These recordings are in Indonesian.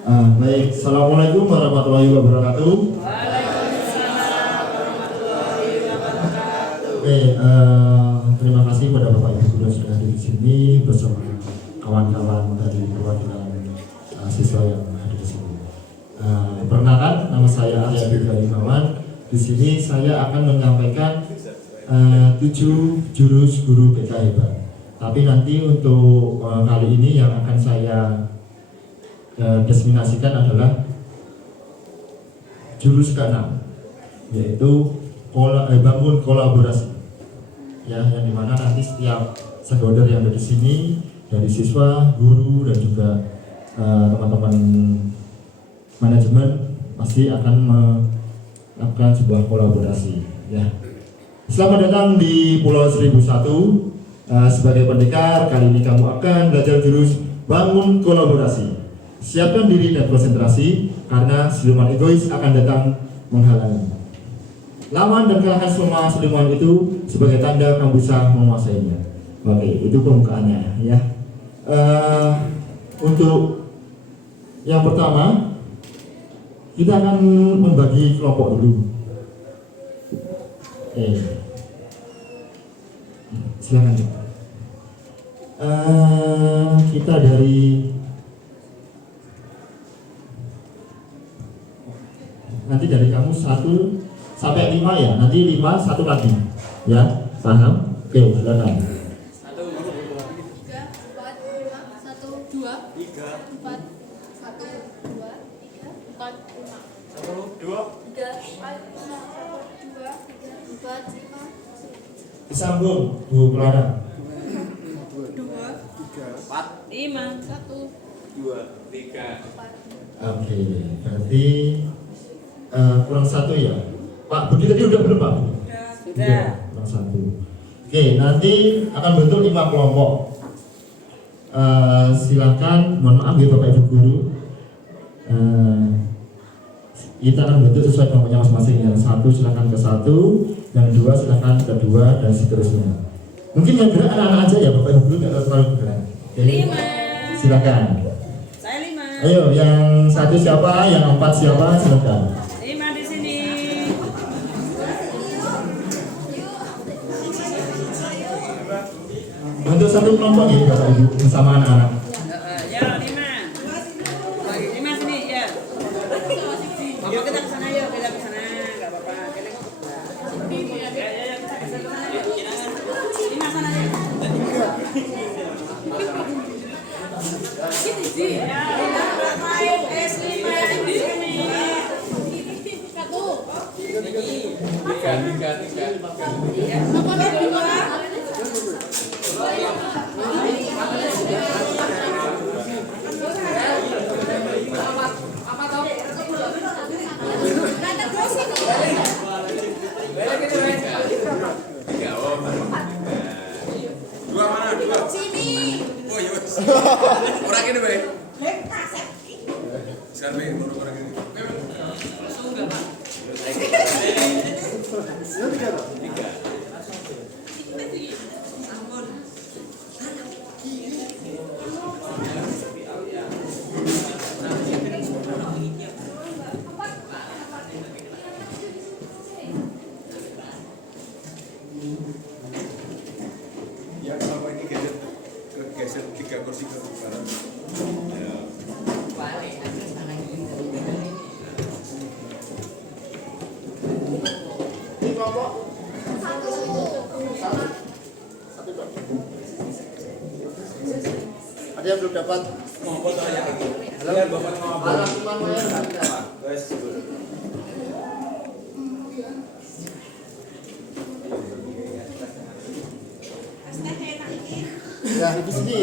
Baik, Assalamualaikum warahmatullahi wabarakatuh. Oke, terima kasih pada Bapak Ibu Guru yang sudah hadir di sini bersama kawan-kawan dari perwakilan siswa yang hadir di sini. Perkenalkan, nama saya Arya Budha Imawan. Di sini saya akan menyampaikan 7 jurus guru BK hebat. Tapi nanti untuk kali ini yang akan saya diseminasikan adalah jurus ke-6, yaitu bangun kolaborasi. Ya, yang dimana nanti setiap stakeholder yang ada di sini dari siswa, guru dan juga teman-teman manajemen pasti akan melakukan sebuah kolaborasi. Ya. Selamat datang di Pulau 1001. Sebagai pendekar, kali ini kamu akan belajar jurus bangun kolaborasi. Siapkan diri dan konsentrasi karena siluman egois akan datang menghalangi. Lawan dan kalahkan semua siluman itu sebagai tanda kamu bisa menguasainya. Oke, itu pembukaannya ya. Untuk yang pertama, kita akan membagi kelompok dulu. Silakan. Kita dari nanti dari kamu 1 sampai 5 ya, nanti 5 1 lagi ya, paham? Oke, silakan. 1, 3, 4, 5, 1, 2, 3, 4, 1, 2, 3, 4, 5, 1, 2, 3, 4, 5, 1, 2, 3, 4, 5. Disambung, Bu Clara. 2, 3, 4, 5, 1, 2, 3, 4. Oke, berarti kurang 1 ya. Pak Budi tadi udah belum Pak? Sudah. Kurang 1. Oke, nanti akan bentuk 5 kelompok. Silakan, mohon maaf ya Bapak Ibu Guru. Kita akan bentuk sesuai kelompoknya masing-masing. Yang 1 silakan ke 1, yang 2 silakan ke 2 dan seterusnya. Mungkin yang gerak anak-anak aja ya Bapak Ibu Guru, tidak terlalu bergerak. 5. Silakan. Saya 5. Ayo, yang 1 siapa? Yang 4 siapa? Silakan. 5 di sini. Untuk 1 kelompok ya Bapak Ibu bersama anak-anak. Ya, 5. 5 sini ya. Mama kita ke sana yuk, kita ke sana. Enggak apa-apa. Ya, kita ke sana yuk. 5 sana yuk. Ya, main S5 di sini. 2 mana? 2. Sini. Oh iya. Orang ini baik. Sekarang baik orang ini. Yang sama ini geser 3 kursi ke barat. Ya. Ini kelompok 1. Ada yang belum dapat? Halo, Bapak ya, di sini.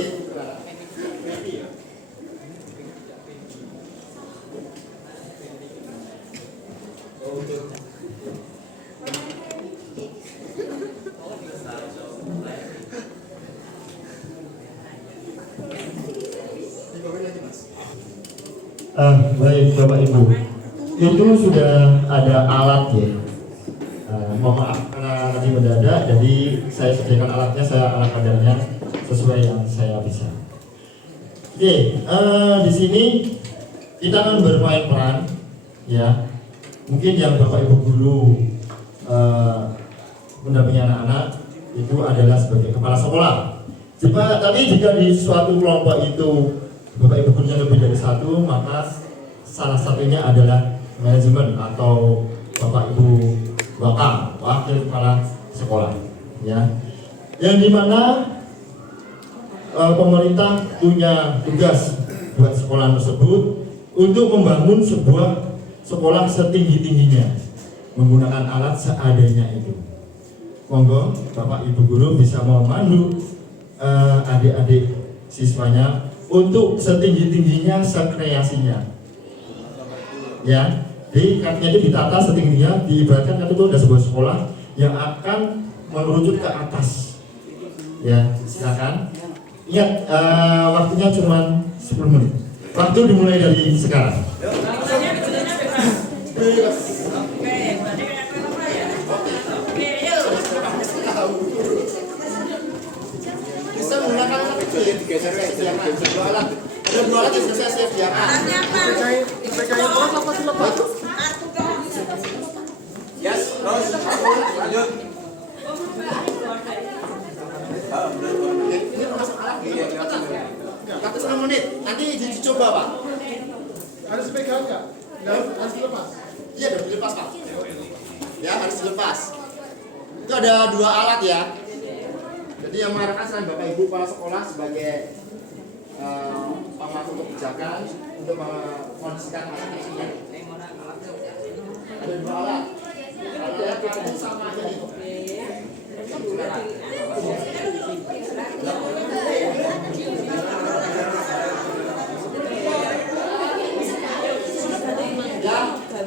Baik Bapak Ibu, itu sudah ada alat ya. Mohon maaf karena lagi mendadak, jadi saya sediakan alatnya, saya alat kadarnya sesuai yang saya bisa. Oke, di sini kita akan bermain peran, ya. Mungkin yang Bapak Ibu guru mendampingi anak-anak itu adalah sebagai kepala sekolah. Tapi jika di suatu kelompok itu Bapak Ibu gurunya lebih dari satu, maka salah satunya adalah manajemen atau Bapak Ibu wakil kepala sekolah, ya. Yang dimana pemerintah punya tugas buat sekolah tersebut untuk membangun sebuah sekolah setinggi-tingginya menggunakan alat seadanya itu. Monggo Bapak Ibu guru bisa memandu adik-adik siswanya untuk setinggi-tingginya, sekreasinya, ya. Jadi kartunya itu ditata setingginya, diibaratkan itu ada sebuah sekolah yang akan merucut ke atas, ya. Silakan. Ingat, waktunya cuma 10 menit. Waktu dimulai dari sekarang. Bisa menggunakan alat kecil ya, digeser ke sediakan. Ada dua alat yang sudah saya sediakan. Yes, terus lanjut. Ini termasuk alat Waktu 10 menit, nanti dicoba Pak. Harus pegang nggak? Harus dilepas? Iya dong, dilepas Pak. Ya, harus dilepas. Itu ada dua alat ya. Jadi yang mengarahkan selain Bapak Ibu kepala sekolah sebagai pemangku kebijakan untuk mengkondisikan anak-anaknya. Ada dua alat. Ada kartu sama aja nih.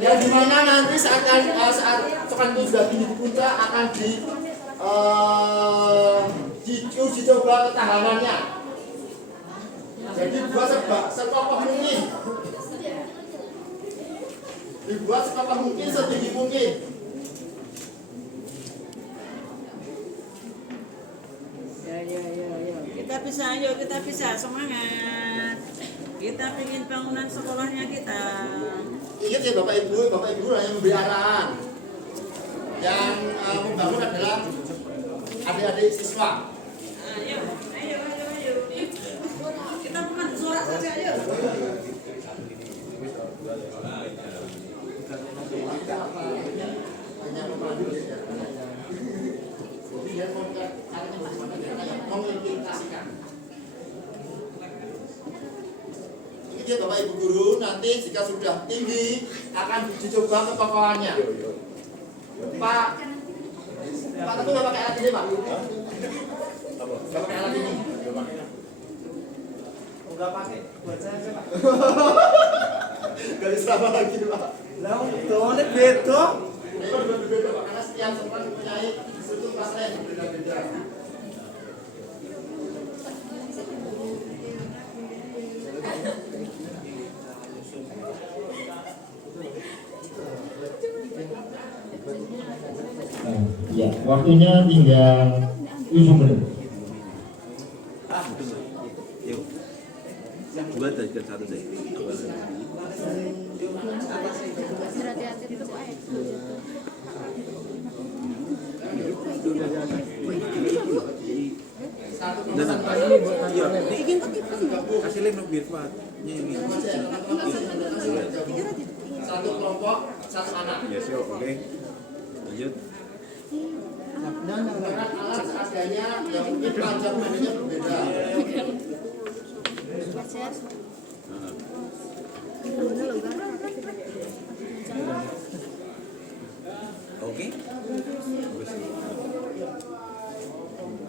Yang dimana nanti saat cokan itu sudah tinggi di puncak akan diuji coba ketahanannya. Jadi buat sekokoh mungkin, dibuat sekokoh mungkin, setinggi mungkin. Ya. Kita bisa, semangat. Kita ingin bangunan sekolahnya kita. Ingat ya Bapak Ibu hanya memberi arahan. Yang membangun adalah adik-adik siswa. Ayo. Kita memandu suara saja, ayo. Hanya memandu ya. Jadi dia mengimplementasikan. Ini Bapak Ibu guru nanti jika sudah tinggi akan diuji coba kekokohannya. Pak Teguh nggak pakai alat ini Pak? Nggak pakai alat ini? Nggak pakai, buat saya aja Pak. Gak bisa lagi Pak. Lah, ini beda. Itu berbeda Pak, karena setiap sekolah mempunyai struktur kelas yang berbeda-beda. Ya, waktunya tinggal 7 menit. Yuk. Dua dari satu deh. Hati-hati itu air. Kasih lem biar kuat. Ini. Satu kelompok, satu anak. Yes, yuk, oke. Lanjut. Menggunakan alat seadanya yang mungkin panjang bedanya berbeda. Oke.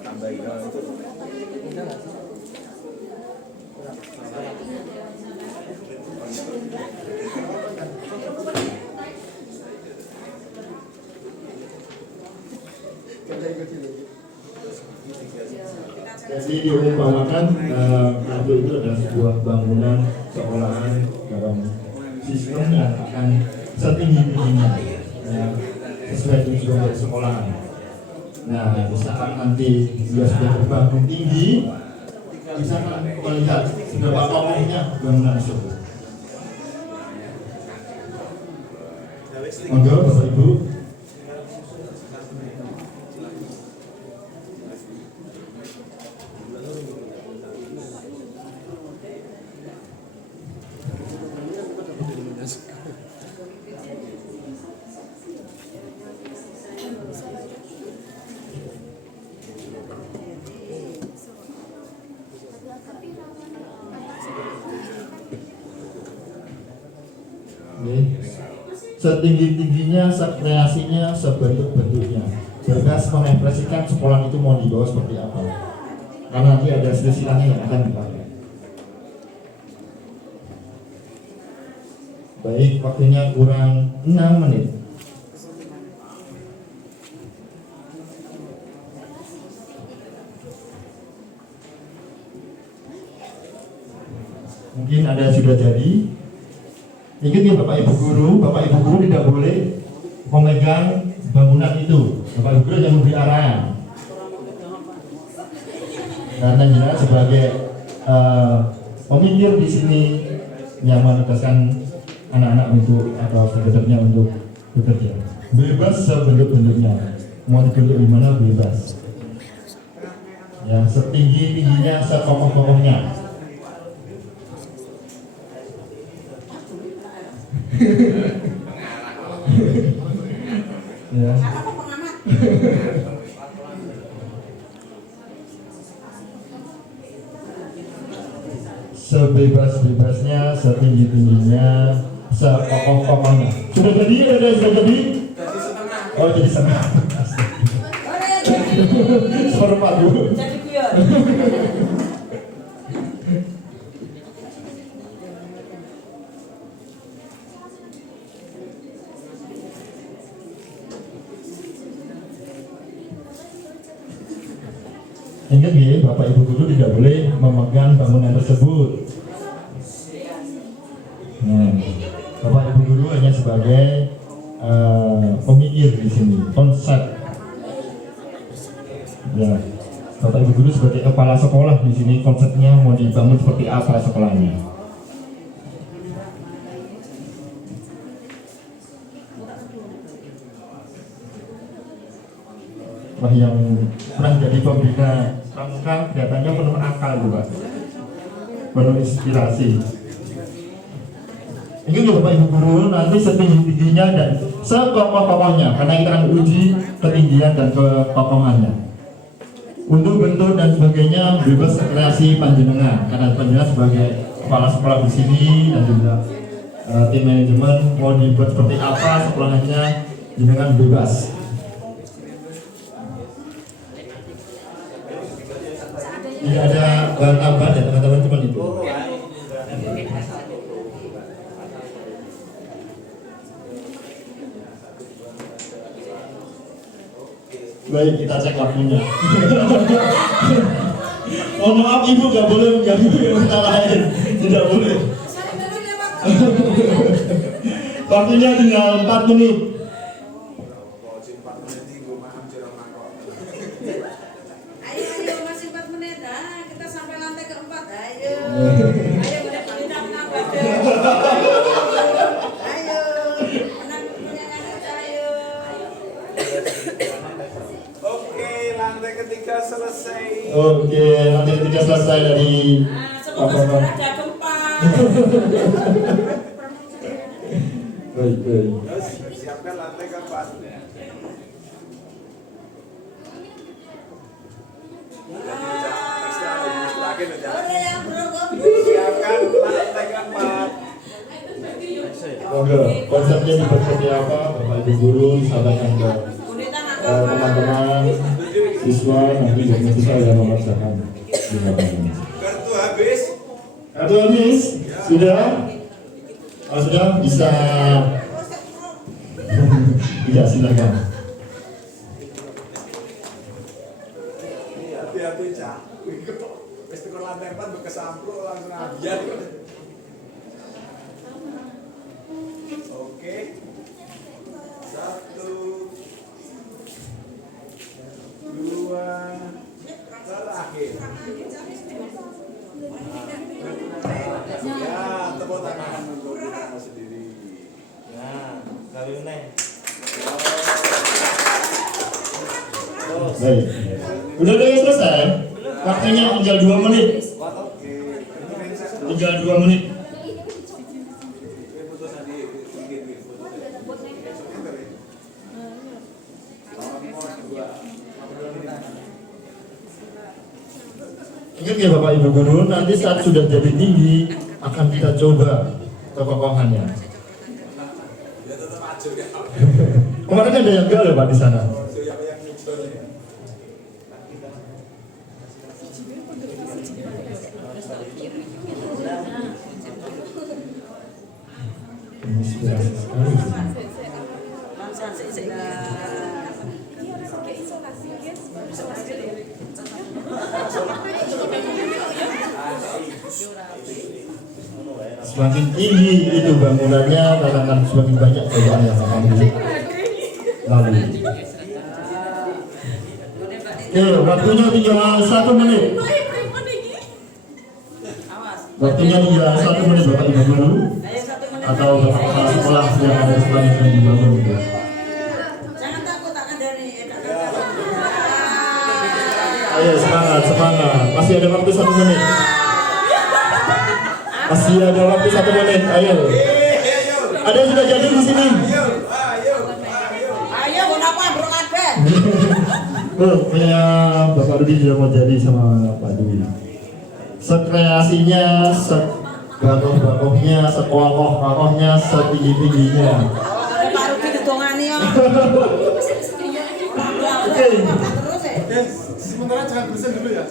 Tambahin itu. Jadi diumpamakan kartu itu adalah sebuah bangunan sekolahan dalam sistem yang akan setinggi-tingginya sesuai tujuan dari sekolahan. Nah, di saat nanti dia sudah terbangun tinggi, bisa melihat seberapa kokohnya bangunan tersebut. Monggo Bapak Ibu. Setinggi-tingginya, sekreasinya, sebentuk-bentuknya, bebas mengekspresikan sekolah itu mau dibawa seperti apa, karena nanti ada silsilahnya yang akan dipakai. Baik, waktunya kurang 6 menit. Mungkin ada yang sudah jadi. Ingat ya Bapak Ibu Guru tidak boleh memegang bangunan itu. Bapak Ibu Guru yang memberi arahan. Karena jelas sebagai pemikir di sini yang menugaskan anak-anak untuk atau sekretarnya untuk bekerja. Bebas sebentuk-bentuknya. Mau dibentuk di mana bebas. Ya, setinggi-tingginya, sekokoh-kokohnya. Ya. Sebebas-bebasnya, setinggi-tingginya, sekokoh-kokohnya. Sudah jadi? Sudah jadi? Oh, jadi setengah. Seperempat dulu. Jadi kuyon. Ingat ya, Bapak Ibu Guru tidak boleh memegang bangunan tersebut. Nah, Bapak Ibu Guru hanya sebagai pemikir di sini, konsep. Ya, Bapak Ibu Guru sebagai kepala sekolah di sini konsepnya mau dibangun seperti apa sekolahnya. Wah, yang pernah jadi pembina pramuka kelihatannya penuh akal juga, penuh inspirasi. Ini juga Bapak Ibu Guru nanti setinggi-tingginya dan sekokoh-kokohnya, karena kita akan uji ketinggian dan kekokohannya. Untuk bentuk dan sebagainya bebas kreasi panjenengan, karena panjenengan sebagai kepala sekolah di sini dan juga tim manajemen mau dibuat seperti apa sekolahnya dengan bebas. Tidak ada bahan tambahan ya teman-teman, cuma itu. Baik, kita cek waktunya. Mohon maaf Ibu, gak boleh mengganggu yang lain, tidak boleh. Waktunya tinggal 4 menit. Ayo masih 4 menit dah. Kita sampai lantai keempat. Ayo. Ayo udah kita kenapa? Ayo. Menang punya anak ayo. Oke, lantai ketiga selesai. Oke, lantai ketiga selesai dari Semoga segera ada gempa. Baik. Terus siapkan lantai keempat. Siapkan lantai keempat. Oke, konsepnya dibuat seperti apa? Bapak Ibu Guru disampaikan ke teman-teman siswa, nanti dengan siswa yang memaksakan di lapangan. Kartu habis. Kartu habis? Sudah? Oh, sudah bisa. Iya, silakan. Hati-hati cak. Wis tekan lantai 4 mbok kesampruk langsung abian. Oke. 1 2 terakhir. Ya, tepuk tangan untuk kita sendiri. Nah, kali ini Baik. Udah selesai? Waktunya tinggal 2 menit. Tinggal 2 menit. Ingat ya Bapak Ibu Guru, nanti saat sudah jadi tinggi akan kita coba kekokohannya. Kemarin ada yang gagal ya Pak di sana. Inspirasi sekali. Semakin tinggi itu bangunannya, akan semakin banyak cobaan yang akan dilalui. Oke, waktunya tinggal 1 menit. Waktunya tinggal 1 menit Bapak Ibu Guru atau Bapak Kepala Sekolah yang ada selanjutnya dibangun. Jangan takut, akan dari Ayo semangat. Masih ada waktu 1 menit. Masih ada waktu 1 menit. Ayo. Ada yang sudah jadi di sini. Ayo, kenapa bro ada? Punya Bapak Rudi juga mau jadi sama Pak Dwi. Sekreasinya, sebakoh-bakohnya, sekokoh-kokohnya, setinggi-tingginya. Pak Rudi ditongani ya. Oke. Terus ya. Sementara jangan bersen dulu ya.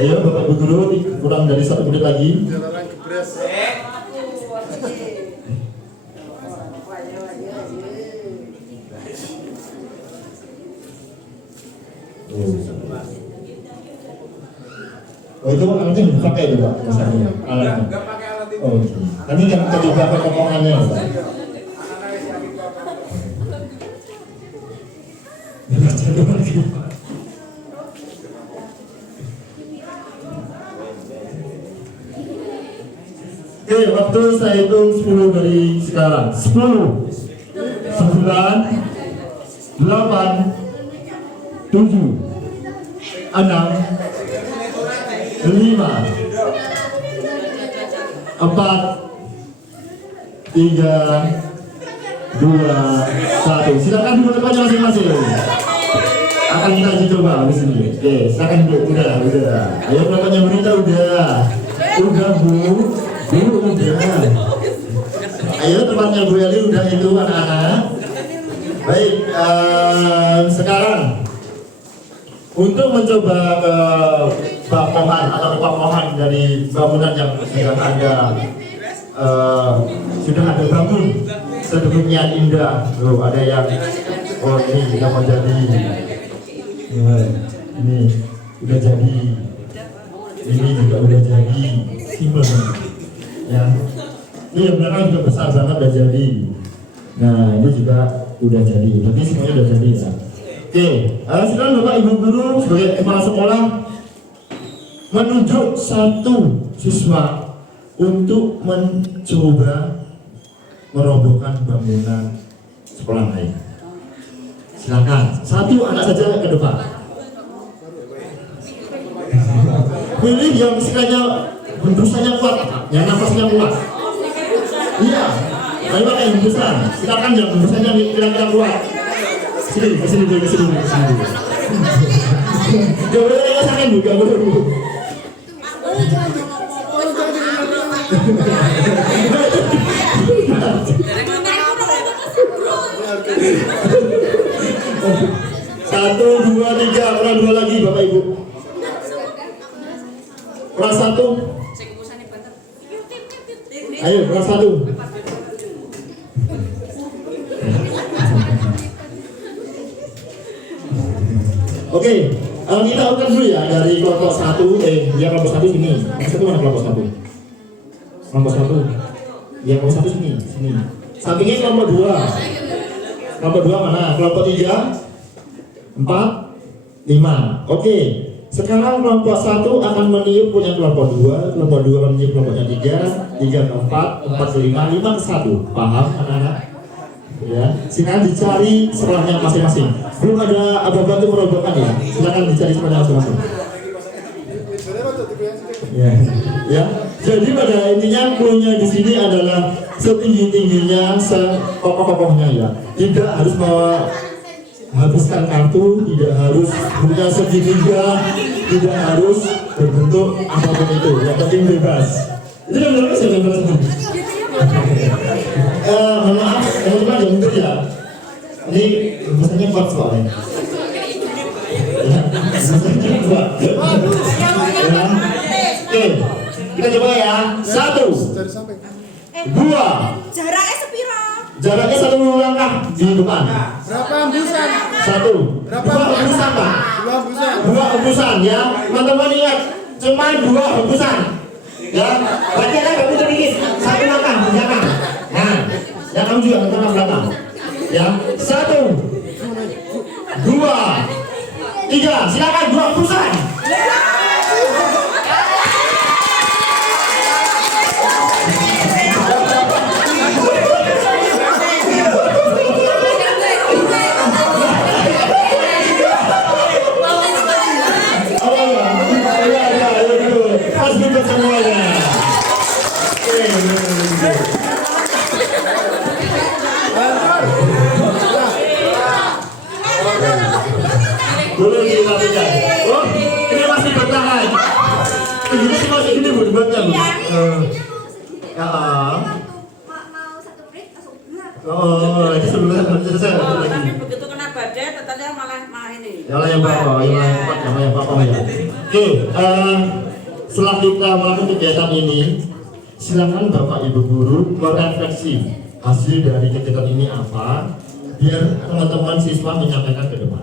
Ayo Bapak Ibu Guru, kurang dari 1 menit lagi. Biar orang gebres. Oh itu alatnya dipakai itu Pak, misalnya alatnya. Enggak pakai alat itu. Oh, oke. Nanti kan coba kekokohannya ya Pak. Oke, waktu saya hitung 10 dari sekarang. 10, 9, 8, 7, 6, 5, 4, 3, 2, 1. Silakan duduk tempatnya masing-masing. Akan kita uji coba di sini. Oke, silakan duduk. Udah. Ayo tempatnya berita udah. Udah Bu udah. Ayo tempatnya Bu Eli udah itu anak-anak. Baik, sekarang untuk mencoba bakohan atau kekokohan dari bangunan yang sudah ada bangun sedemikian indah. Loh, ada yang ini juga mau jadi. Ini udah jadi. Ini juga udah jadi. Simpel ya. Ini yang belakang juga besar banget udah jadi. Nah, ini juga udah jadi. Berarti semuanya udah jadi ya. Oke, sekarang Bapak Ibu Guru sebagai kepala sekolah menunjuk 1 siswa untuk mencoba merobohkan bangunan sekolah lain. Silakan, 1 anak saja ke depan. Pilih yang sekiranya hembusannya kuat, yang nafasnya kuat. Iya, ayo pakai hembusan. Silakan yang hembusannya kira-kira kuat. Sini. Gak boleh rasakan Bu, gak boleh Bu. Satu, 2, 3, orang 2 lagi Bapak Ibu. Kelas 1. Ayo kelas 1. Oke, kita urutkan dulu ya dari kelompok 1. Kelompok 1 sini. Kelompok 1 mana kelompok 1? Kelompok 1. Kelompok 1 sini. Sampingnya kelompok 2. Kelompok 2 mana? Kelompok 3, 4, 5. Oke. Sekarang kelompok 1 akan meniup punya kelompok 2, kelompok 2 akan meniup kelompoknya 3, 3 ke 4, 4 ke 5, 5 ke 1. Paham anak-anak? Ya, silakan dicari sekolahnya masing-masing. Belum ada apa-apa itu merobohkan ya. Silakan dicari sekolahnya masing-masing. Ya, ya. Jadi pada intinya clue-nya di sini adalah setinggi-tingginya, sekokoh-kokohnya ya. Tidak harus menghabiskan kartu, tidak harus punya segitiga, tidak harus berbentuk apapun itu. Yang penting bebas. Itu yang berapa sih yang berapa? Mohon maaf, teman-teman yang mundur ya. Ini pesannya kuat soalnya. Ya, pesannya kuat. Ya. Oke, kita coba ya. 1, 2. Jaraknya sepiro? Jaraknya 1 langkah di depan. Berapa hembusan? 1. Berapa? 2 hembusan Pak. 2 hembusan. 2 hembusan ya. Teman-teman ingat, cuma 2 hembusan. Ya, berarti ada nggak bisa dikit. 1 langkah di belakang. Nah, yang kamu juga ke belakang. Ya, 1, 2, 3. Silakan 2 hembusan. Pas buka semuanya. Belum dirapikan. Oh, ini masih bertahan. Ini sih masih gini bu, dibuatnya bu. Oh, ini sebelum selesai Oh, lagi. tapi begitu kena badai, tetangga malah ini. Yang bawah, yang bawah ya. Oke, setelah kita melakukan kegiatan ini, silakan Bapak Ibu Guru merefleksi hasil dari kegiatan ini apa, biar teman-teman siswa menyampaikan ke depan.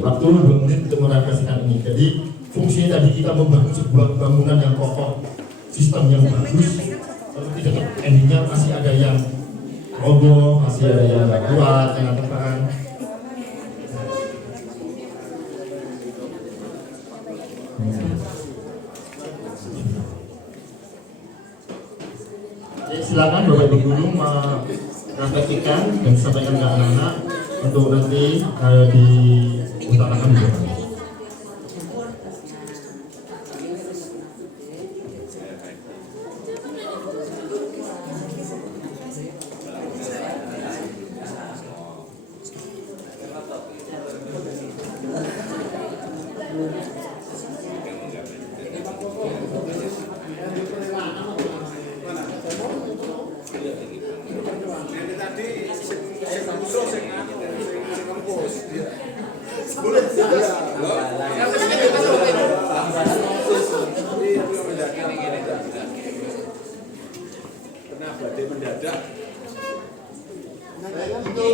Waktu 2 menit untuk merefleksikan ini. Jadi fungsinya tadi kita membangun sebuah bangunan yang kokoh, sistem yang bagus, tapi tetap endingnya masih ada yang roboh, masih ada yang nggak kuat, yang tekan. Silakan Bapak Ibu Guru merefleksikan dan sampaikan ke anak-anak untuk nanti diutarakan di depan.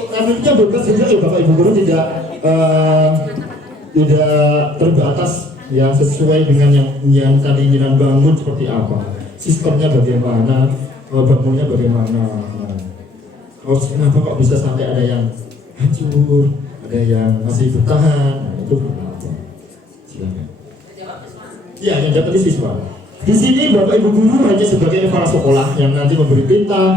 Kasusnya bebas juga ya Bapak Ibu Guru, tidak terbatas ya, sesuai dengan yang tadi ingin bangun seperti apa, sistemnya bagaimana, bangunnya bagaimana. Kenapa kok bisa sampai ada yang hancur, ada yang masih bertahan, nah, itu kenapa? Silakan. Ya, yang dapat siswa. Di sini Bapak Ibu Guru hanya sebagai kepala sekolah yang nanti memberi perintah,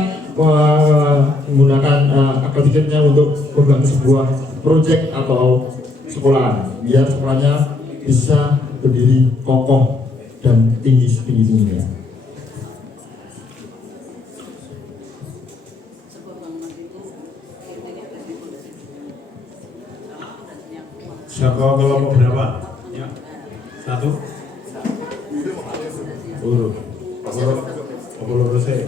menggunakan akademiknya untuk membangun sebuah proyek atau sekolah, biar sekolahnya bisa berdiri kokoh dan tinggi-tingginya. Siapa kelompok berapa? Ya. 1. Urut. Urut saya.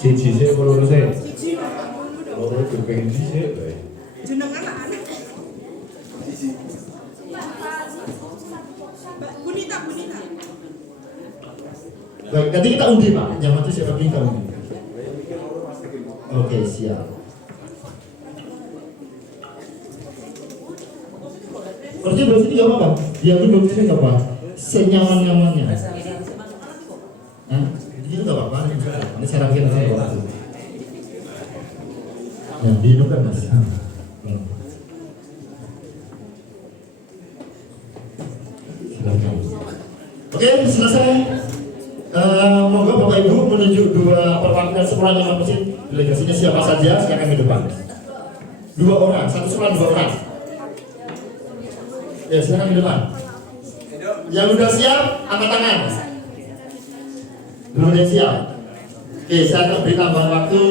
Siji saya urut saya. Urut pengen sih. Jenengan anak. Bunita. Baik, nanti kita undi Pak, yang mati siapa kita undi. Oke, siap. Berarti ini nggak apa-apa, dia dulu ini nggak apa, senyaman-nyamannya. Nah, ini nggak apa-apa, ini saya rapikan saya waktu. Ya, di kan mas. Oke, selesai. Monggo Bapak Ibu menunjuk dua perwakilan sekolah yang masing delegasinya siapa saja silakan ke depan. 2 orang, satu sekolah 2 orang. Ya, silakan ke depan. Yang udah siap, angkat tangan. Belum ada siap. Oke, saya akan beri tambahan waktu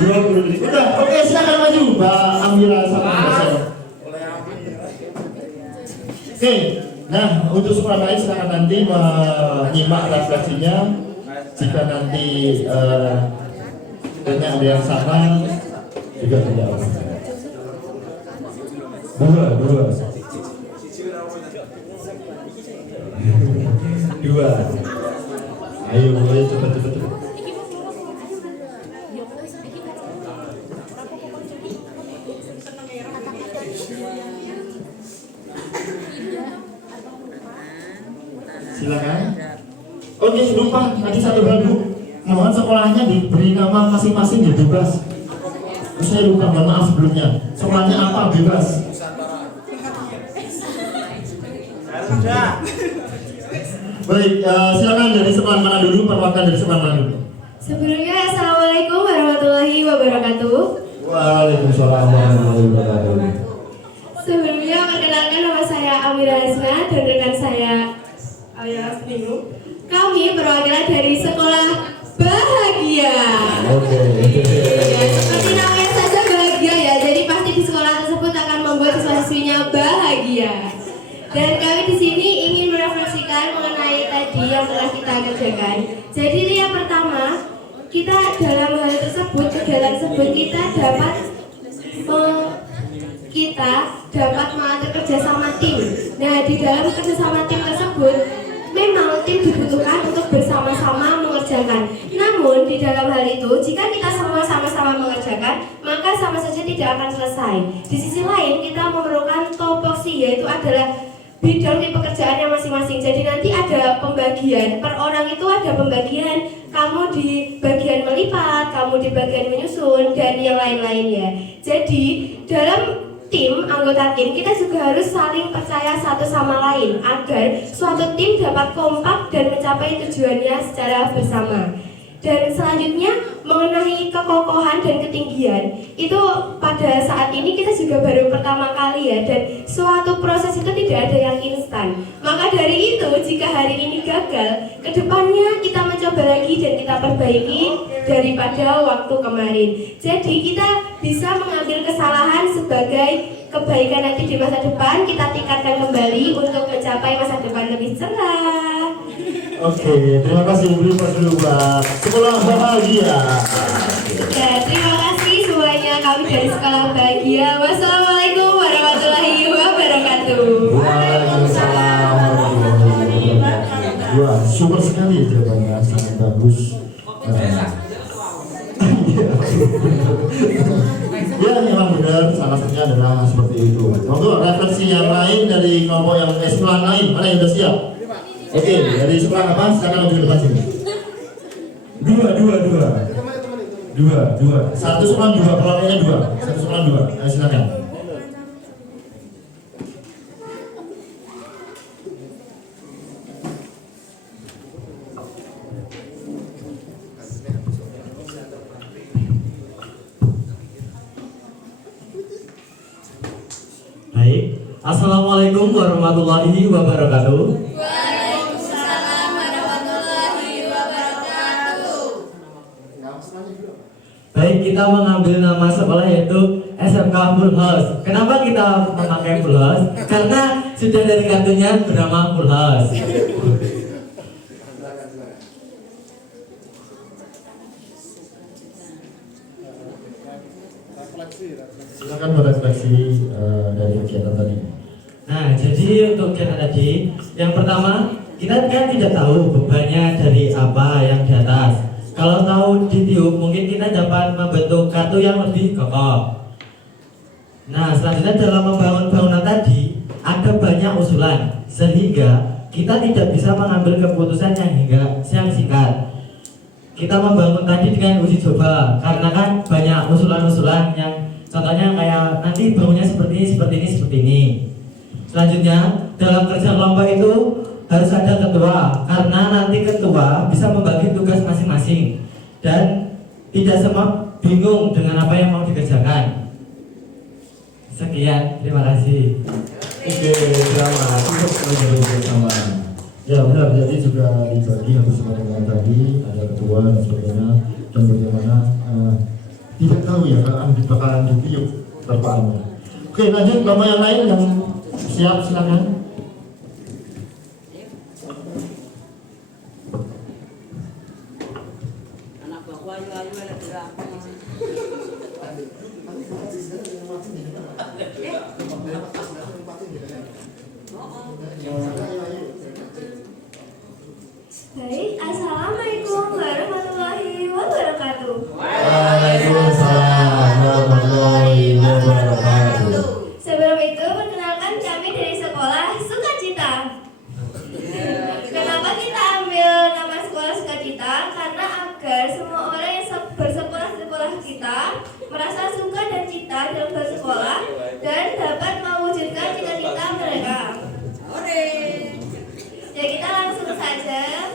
20 detik. Udah, oke, silakan maju, Mbak Amira sama Mbak Seno. Oke, nah untuk sekolah lain silakan nanti menyimak refleksinya. Jika nanti dengan ada yang sama juga tidak apa. Dua. Ayo mulai cepet. Silakan. Oke, lupa tadi satu hal Bu. Mohon sekolahnya diberi nama masing-masing ya bebas. Saya lupa, mohon maaf sebelumnya. Sekolahnya apa bebas? Baik, silakan dari sekolah mana dulu, perwakilan dari sekolah mana dulu? Sebelumnya, Assalamualaikum warahmatullahi wabarakatuh. Waalaikumsalam warahmatullahi wabarakatuh. Sebelumnya, perkenalkan nama saya Amira Hasna dan rekan saya Alia Asminu. Kami perwakilan dari sekolah Bahagia. Oke. Ya, seperti namanya saja bahagia ya, jadi pasti di sekolah tersebut akan membuat siswa-siswinya bahagia. Dan kami di sini ingin merefleksikan mengenai tadi yang telah kita kerjakan. Jadi yang pertama, kita dalam hal tersebut, kegiatan tersebut kita dapat mengatur kerjasama tim. Nah, di dalam kerjasama tim tersebut, memang tim dibutuhkan untuk bersama-sama mengerjakan. Namun di dalam hal itu, jika kita semua sama-sama mengerjakan, maka sama saja tidak akan selesai. Di sisi lain, kita memerlukan topoksi, yaitu adalah bidang di pekerjaannya masing-masing. Jadi nanti ada pembagian, per orang itu ada pembagian. Kamu di bagian melipat, kamu di bagian menyusun, dan yang lain-lainnya. Jadi dalam tim, anggota tim, kita juga harus saling percaya satu sama lain agar suatu tim dapat kompak dan mencapai tujuannya secara bersama. Dan selanjutnya mengenai kekokohan dan ketinggian, itu pada saat ini kita juga baru pertama kali ya, dan suatu proses itu tidak ada yang instan. Maka dari itu, jika hari ini gagal, kedepannya kita mencoba lagi dan kita perbaiki daripada waktu kemarin. Jadi kita bisa mengambil kesalahan sebagai kebaikan nanti di masa depan, kita tingkatkan kembali untuk mencapai masa depan lebih cerah. Oke, terima kasih Bu dulu Pak. Sekolah Bahagia. Ya, terima kasih semuanya, kami dari Sekolah Bahagia. Wassalamualaikum warahmatullahi wabarakatuh. Waalaikumsalam warahmatullahi wabarakatuh. Wah, super sekali jawabannya, sangat bagus. Ya, memang benar, salah satunya adalah seperti itu. Untuk refleksi yang lain dari kelompok yang sekolah lain, mana yang sudah siap? Oke, dari sekolah apa? Silakan maju ke depan sini. Dua. Satu sekolah 2, kelompoknya 2. Satu sekolah 2. Ayo silakan. Baik, Assalamualaikum warahmatullahi wabarakatuh. Waalaikumsalam warahmatullahi wabarakatuh. Baik, kita mengambil nama sekolah yaitu SMK Full House. Kenapa kita memakai Full House? Karena sudah dari kartunya bernama Full House. Silakan merefleksi dari kegiatan tadi. Nah, jadi untuk kegiatan tadi, yang pertama kita kan tidak tahu bebannya dari apa yang di atas. Kalau tahu ditiup, mungkin kita dapat membentuk kartu yang lebih kokoh. Nah, selanjutnya dalam membangun bangunan tadi ada banyak usulan, sehingga kita tidak bisa mengambil keputusan yang singkat. Kita membangun tadi dengan uji coba, karena kan banyak usulan-usulan yang contohnya kayak nanti bangunnya seperti ini. Selanjutnya dalam kerja kelompok itu harus ada ketua, karena nanti ketua bisa membagi tugas masing-masing dan tidak semua bingung dengan apa yang mau dikerjakan. Sekian, terima kasih. Oke, selamat untuk belajar bersama. Ya benar, jadi juga dibagi hampir sama dengan tadi, ada ketua dan sebagainya, dan bagaimana tidak tahu ya kalau bakalan ditiup terpaannya. Oke, lanjut bapak yang lain yang siap, silakan. Anak baku ayu-ayu ada gerak. Baik, assalamualaikum warahmatullahi wabarakatuh. Waalaikumsalam warahmatullahi wabarakatuh. Sebelum itu, perkenalkan kami dari sekolah Sukacita. Kenapa kita ambil nama sekolah Sukacita? Karena agar semua orang yang bersekolah di sekolah kita merasa suka dan cita dalam bersekolah dan dapat mewujudkan cita-cita mereka. Ya, kita langsung saja.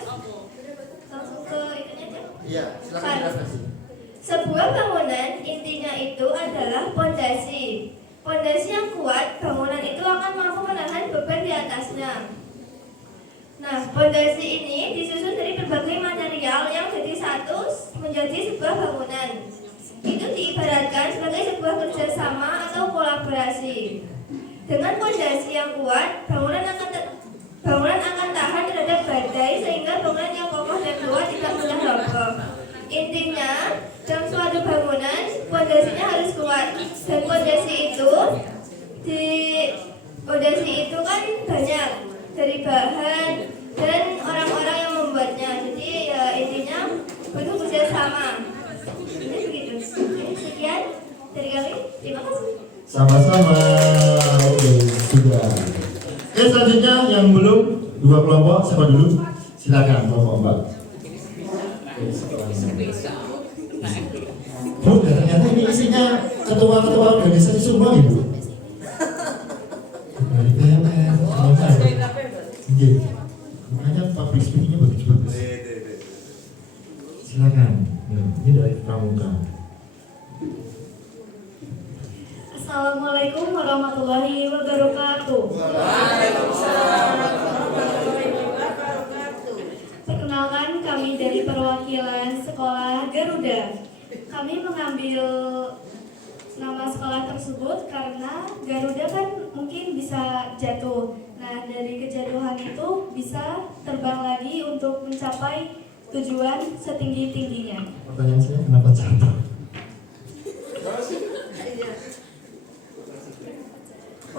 Langsung ke itunya aja. Iya, silakan direfleksi. Sebuah bangunan intinya itu adalah pondasi. Pondasi yang kuat, bangunan itu akan mampu menahan beban di atasnya. Nah, pondasi ini disusun dari berbagai material yang jadi satu menjadi sebuah bangunan. Itu diibaratkan sebagai sebuah kerjasama atau kolaborasi. Dengan pondasi yang kuat, bangunan akan tahan terhadap badai sehingga bangunan yang kokoh dan kuat tidak mudah roboh. Intinya, dalam suatu bangunan, pondasinya harus kuat. Dan pondasi itu kan banyak dari bahan dan orang-orang yang membuatnya. Jadi ya intinya butuh kerjasama. Ini begitu. Sekian dari kami. Terima kasih. Sama-sama. Oke, sudah. Oke, selanjutnya yang belum dua kelompok, siapa dulu? Silakan kelompok Mbak. Bu, ternyata ini isinya ketua-ketua organisasi semua ibu. Dari PMR, iya. Makanya public speaking-nya bagus-bagus. Silakan. Ya, ini dari Pramuka. Assalamualaikum warahmatullahi wabarakatuh. Perkenalkan, kami dari perwakilan sekolah Garuda. Kami mengambil nama sekolah tersebut karena Garuda kan mungkin bisa jatuh. Nah, dari kejatuhan itu bisa terbang lagi untuk mencapai tujuan setinggi-tingginya. Pertanyaan saya, kenapa jatuh?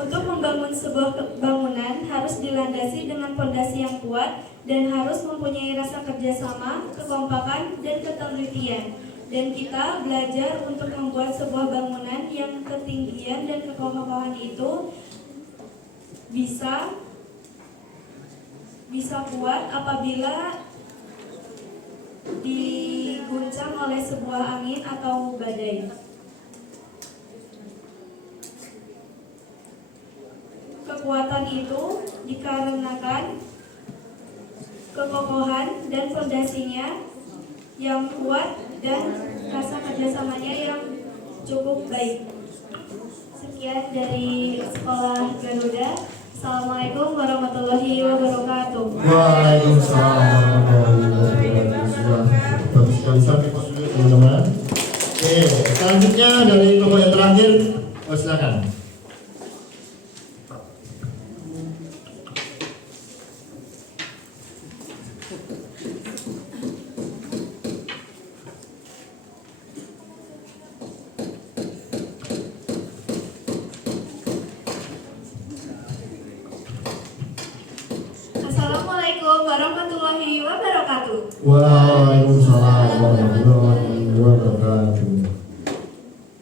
Untuk membangun sebuah bangunan harus dilandasi dengan fondasi yang kuat dan harus mempunyai rasa kerjasama, kekompakan, dan ketelitian. Dan kita belajar untuk membuat sebuah bangunan yang ketinggian dan kekompakan itu bisa kuat apabila diguncang oleh sebuah angin atau badai. Kekuatan itu dikarenakan kekokohan dan fondasinya yang kuat dan rasa kerjasamanya yang cukup baik. Sekian dari sekolah Garuda. Assalamualaikum warahmatullahi wabarakatuh. Waalaikumsalam warahmatullahi wabarakatuh. Bagus sekali, sampai dulu teman-teman. Oke, selanjutnya dari kelompok yang terakhir, silakan. Assalamualaikum warahmatullahi wabarakatuh. Waalaikumsalam warahmatullahi wabarakatuh.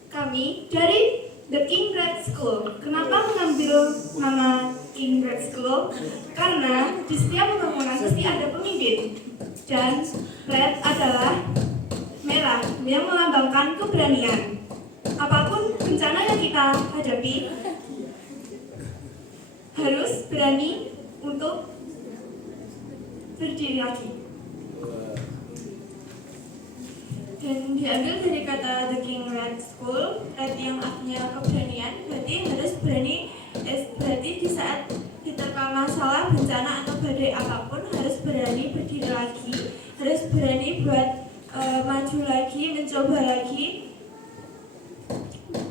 Kami dari The King Red School. Kenapa mengambil nama King Red School? Karena di setiap pembangunan mesti ada pemimpin. Dan red adalah merah yang melambangkan keberanian. Apapun bencana yang kita hadapi, harus berani untuk berdiri lagi. Dan diambil dari kata The King Red School, red yang artinya keberanian, berarti harus berani, berarti di saat diterpa masalah, bencana atau badai apapun harus berani berdiri lagi, harus berani buat maju lagi, mencoba lagi,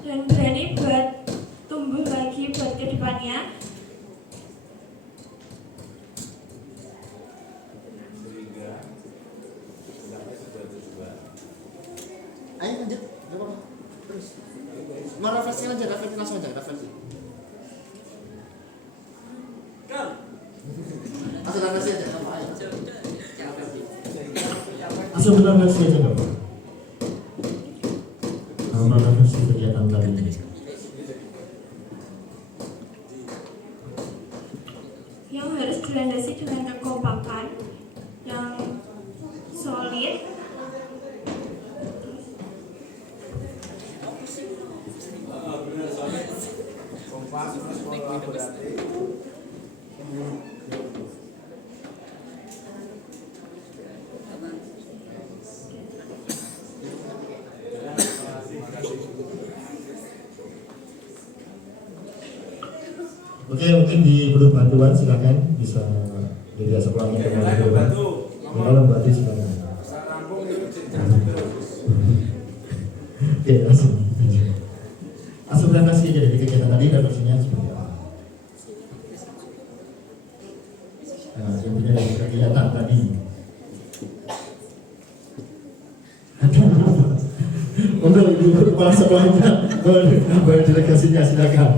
dan berani buat tumbuh lagi buat kedepannya. Ayo lanjut, gak apa-apa. Terus. Mau refleksi aja, refleksi langsung aja, refleksi. Langsung refleksi aja, apa ayo. Langsung kita refleksi aja dong. Refleksi kegiatan kali ini. Yang harus dilandasi dengan kekompakan yang solid, Oke, mungkin perlu bantuan silakan bisa dari sekolahnya kembali. Kalau bantu silakan. Oke, langsung refleksi aja dari kegiatan tadi, refleksinya seperti apa? Nah, intinya dari kegiatan tadi. Untuk ibu kepala sekolahnya, boleh delegasinya silakan.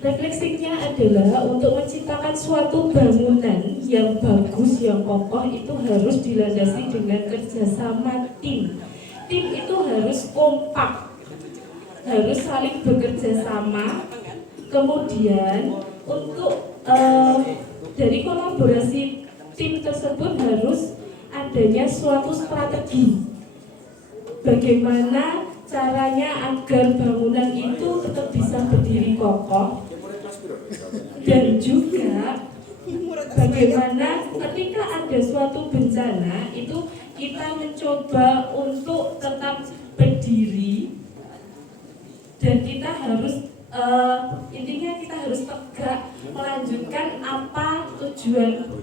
Refleksinya adalah untuk menciptakan suatu bangunan yang bagus, yang kokoh itu harus dilandasi dengan kerjasama tim. Tim itu harus kompak, harus saling bekerja sama. Kemudian untuk dari kolaborasi tim tersebut harus adanya suatu strategi. Bagaimana caranya agar bangunan itu tetap bisa berdiri kokoh, dan juga bagaimana ketika ada suatu bencana itu kita mencoba untuk tetap berdiri, dan kita harus intinya kita harus tegak melanjutkan apa tujuan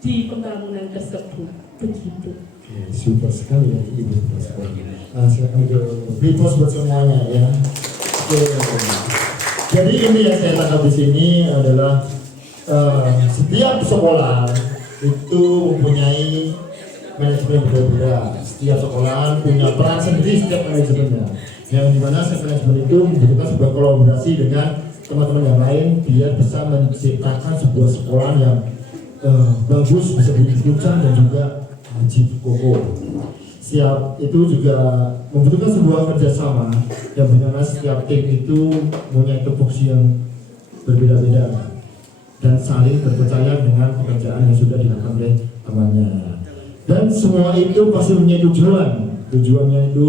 di pembangunan tersebut. Begitu. Oke, super sekali ya Ibu, super sekali. Silakan ke repost buat semuanya ya. Oke. Jadi ini yang saya tangkap di sini adalah setiap sekolah itu mempunyai manajemen berbeda. Setiap sekolah punya peran sendiri setiap manajemennya. Yang dimana setiap manajemen itu membutuhkan sebuah kolaborasi dengan teman-teman yang lain biar bisa menciptakan sebuah sekolah yang bagus, bisa diperlukan dan juga wajib kokoh. Siap itu juga membutuhkan sebuah kerjasama yang dimana setiap tim itu mempunyai tupoksi yang berbeda-beda dan saling berpercaya dengan pekerjaan yang sudah dilakukan oleh temannya. Dan semua itu pasti mempunyai tujuannya itu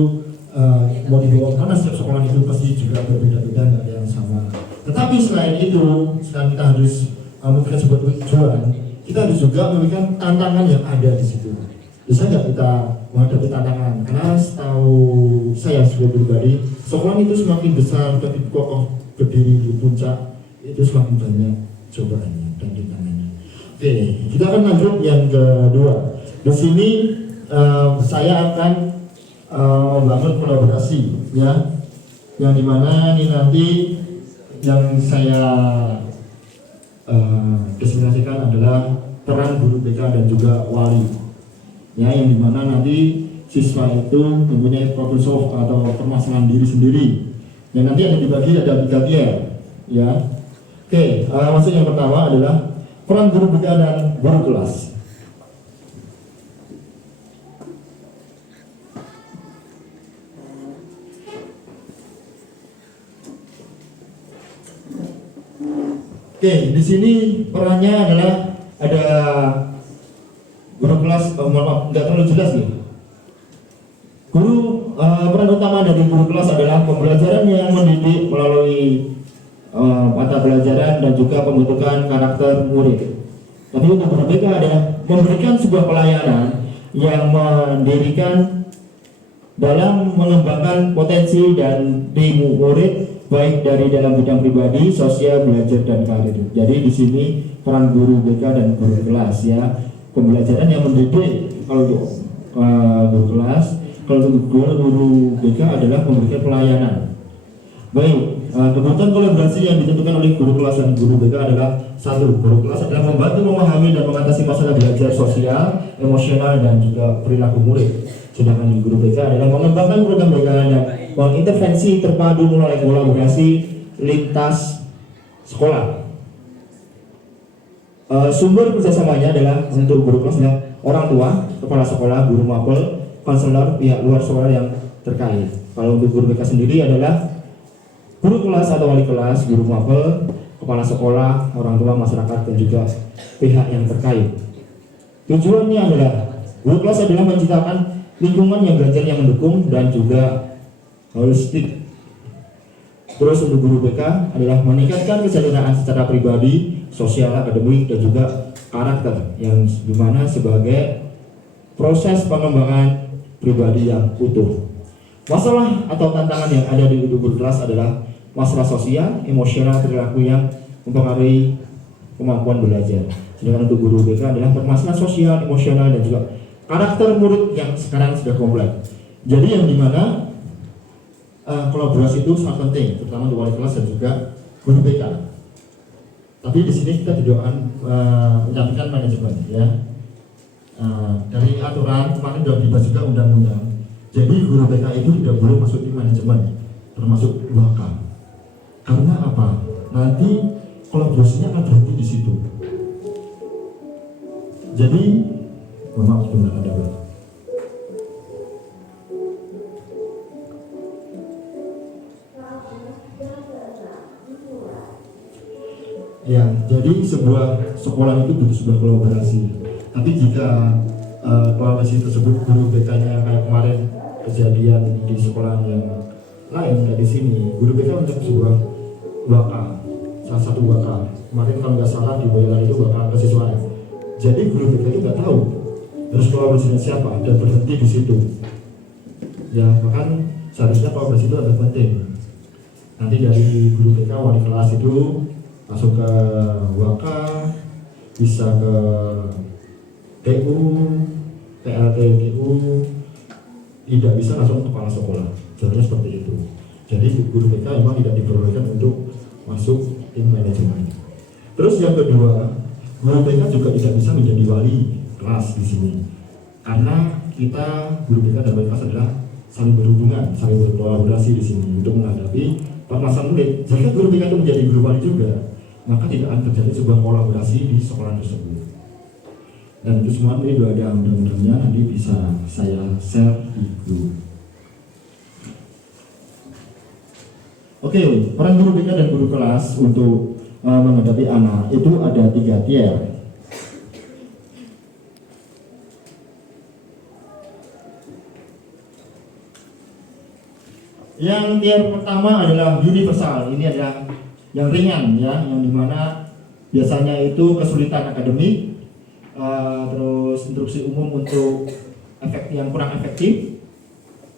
mau dibawa mana, setiap sekolah itu pasti juga berbeda-beda, nggak ada yang sama. Tetapi selain itu, selain kita harus memberikan sebuah tujuan, kita harus juga memberikan tantangan yang ada di situ. Bisa nggak kita menghadapi tantangan? Karena setahu saya sebagai pribadi, sekolah itu semakin besar, lebih kokoh berdiri di puncak, itu semakin banyak cobaannya dan tantangannya. Oke, kita akan lanjut yang kedua. Di sini saya akan membangun kolaborasi, ya, yang dimana ini nanti yang saya destinasikan adalah peran guru BK dan juga wali, ya, yang dimana nanti siswa itu mempunyai problem solve atau permasalahan diri sendiri, dan nanti ada dibagi ada 3 tier, ya. Oke, maksud yang pertama adalah peran guru BK dan guru kelas. Oke, di sini perannya adalah ada guru kelas, maaf, nggak terlalu jelas nih. Guru peran utama dari guru kelas adalah pembelajaran yang mendidik melalui mata pelajaran dan juga pembentukan karakter murid. Tapi untuk guru BK adalah memberikan sebuah pelayanan yang mendirikan dalam mengembangkan potensi dan ilmu murid baik dari dalam bidang pribadi, sosial, belajar dan karir. Jadi di sini peran guru BK dan guru kelas ya, pembelajaran yang mendidik kalau untuk guru kelas, kalau untuk guru BK adalah memberikan pelayanan. Baik, kebutuhan kolaborasi yang ditentukan oleh guru kelas dan guru BK adalah satu, guru kelas adalah membantu memahami dan mengatasi masalah belajar sosial, emosional dan juga perilaku murid. Sedangkan guru BK adalah mengembangkan program BK yang mengintervensi terpadu mulai kolaborasi lintas sekolah. Sumber kerjasamanya adalah untuk guru kelas adalah orang tua, kepala sekolah, guru mapel, konselor, pihak luar sekolah yang terkait. Kalau untuk guru BK sendiri adalah guru kelas atau wali kelas, guru mapel, kepala sekolah, orang tua, masyarakat dan juga pihak yang terkait. Tujuannya adalah guru kelas adalah menciptakan lingkungan yang belajar yang mendukung dan juga holistik. Terus untuk guru BK adalah meningkatkan kesejahteraan secara pribadi, sosial, akademik dan juga karakter yang dimana sebagai proses pengembangan pribadi yang utuh. Masalah atau tantangan yang ada di guru kelas adalah masalah sosial, emosional, perilaku yang mempengaruhi kemampuan belajar. Sedangkan untuk guru BK adalah permasalahan sosial, emosional dan juga karakter murid yang sekarang sudah kompleks. Jadi yang dimana kolaborasi itu sangat penting, terutama untuk wali kelas dan juga guru BK. Tapi di sini kita tidak menyampaikan manajemen ya. Dari aturan kemarin sudah dibahas juga undang-undang. Jadi guru BK itu tidak boleh masuk di manajemen, termasuk wakaf. Karena apa? Nanti kolaborasinya akan berhenti di situ. Jadi, maaf sebentar ada apa? Ya, jadi sebuah sekolah itu butuh sebuah kolaborasi. Tapi jika kolaborasi tersebut guru BK-nya kayak kemarin kejadian di sekolah yang lain dari sini, guru BK untuk sebuah waka, salah satu waka. Kemarin kalau nggak salah di Boyolali itu waka kesiswaan. Jadi guru BK itu nggak tahu harus kolaborasi dengan siapa dan berhenti di situ. Ya bahkan seharusnya kolaborasi itu agak penting. Nanti dari guru BK wali kelas itu masuk ke waka, bisa ke TU, PLT TU, tidak bisa langsung ke kepala sekolah. Seharusnya seperti itu. Jadi guru BK memang tidak diperbolehkan untuk masuk tim manajemen. Terus yang kedua, guru BK juga tidak bisa menjadi wali kelas di sini, karena kita guru BK dan wali kelas adalah saling berhubungan, saling berkolaborasi di sini untuk menghadapi permasalahan murid. Jika guru BK itu menjadi guru wali juga, maka tidak akan terjadi sebuah kolaborasi di sekolah tersebut. Dan itu semua ini sudah ada undang-undangnya, nanti bisa saya share di grup. Oke, peran guru BK dan guru kelas untuk menghadapi anak itu ada 3 tier. Yang tier pertama adalah universal. Ini adalah yang ringan ya, yang dimana biasanya itu kesulitan akademik, terus instruksi umum untuk efek yang kurang efektif,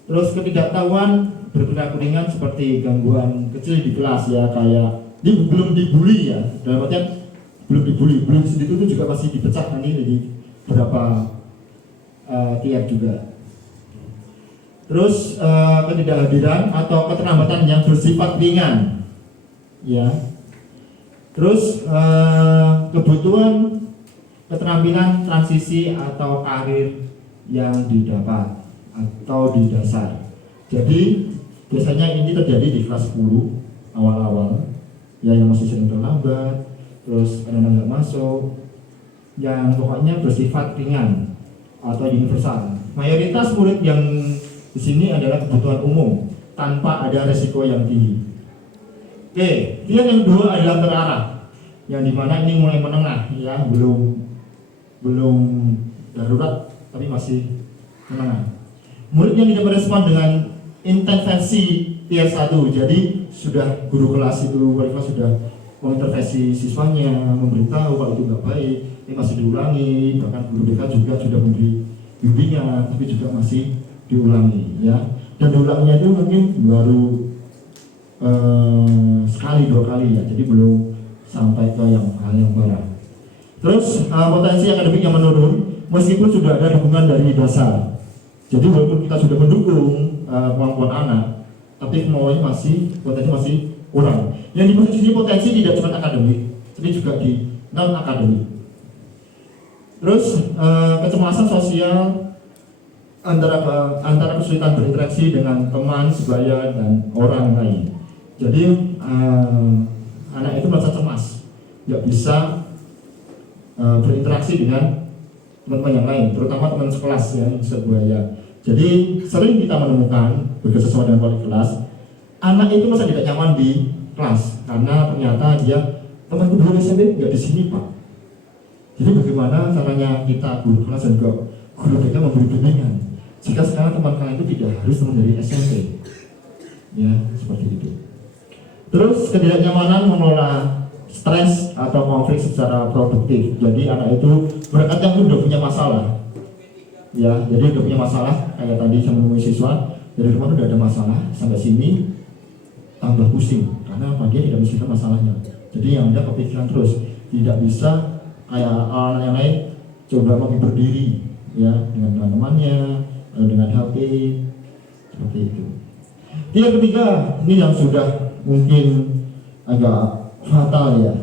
terus ketidaktahuan berperilaku ringan seperti gangguan kecil di kelas ya, kayak ini belum dibully ya, dalam artian belum dibully, belum segitu itu juga masih dipecah nanti jadi beberapa tiap juga. Terus ketidakhadiran atau keterlambatan yang bersifat ringan ya. Terus kebutuhan keterampilan transisi atau karir yang didapat atau di dasar. Jadi biasanya ini terjadi di kelas 10 awal-awal ya, yang masih sering terlambat, terus kadang-kadang nggak masuk, yang pokoknya bersifat ringan atau universal. Mayoritas murid yang di sini adalah kebutuhan umum tanpa ada resiko yang tinggi. Oke, tier yang kedua adalah terarah, yang dimana ini mulai menengah ya, belum darurat tapi masih menengah. Murid yang tidak merespon dengan intervensi tier 1. Jadi sudah guru kelas itu mereka sudah mengintervensi siswanya, memberitahu kalau itu nggak baik, ini masih diulangi, bahkan guru BK juga sudah memberi bimbingan, tapi juga masih diulangi ya. Dan diulanginya itu mungkin baru sekali 2 kali ya, jadi belum sampai ke yang hal yang parah. Terus potensi akademik yang menurun meskipun sudah ada dukungan dari dasar. Jadi walaupun kita sudah mendukung kemampuan anak, tapi kemauannya potensi masih kurang. Yang di posisi potensi tidak cuma akademik, tapi juga di non akademik. Terus kecemasan sosial antara kesulitan berinteraksi dengan teman, sebaya dan orang lain. Jadi anak itu merasa cemas, nggak bisa berinteraksi dengan teman-teman yang lain, terutama teman sekelas yang sebaya. Jadi sering kita menemukan bekerjasama dengan wali kelas, anak itu merasa tidak nyaman di kelas karena ternyata dia temanku dulu SMP nggak di sini pak. Jadi bagaimana caranya kita guru kelas dan guru BK memberi bimbingan jika sekarang teman kalian itu tidak harus teman dari SMP, ya seperti itu. Terus ketidaknyamanan mengelola stres atau konflik secara produktif. Jadi anak itu berangkatnya pun udah punya masalah, ya. Jadi udah punya masalah kayak tadi saya menemui siswa dari rumah udah ada masalah sampai sini tambah pusing karena apa, dia tidak bisa masalahnya. Jadi yang ada kepikiran terus, tidak bisa kayak anak yang lain coba mau berdiri, ya dengan teman-temannya, dengan HP seperti itu. Yang ketiga ini yang sudah mungkin agak fatal ya.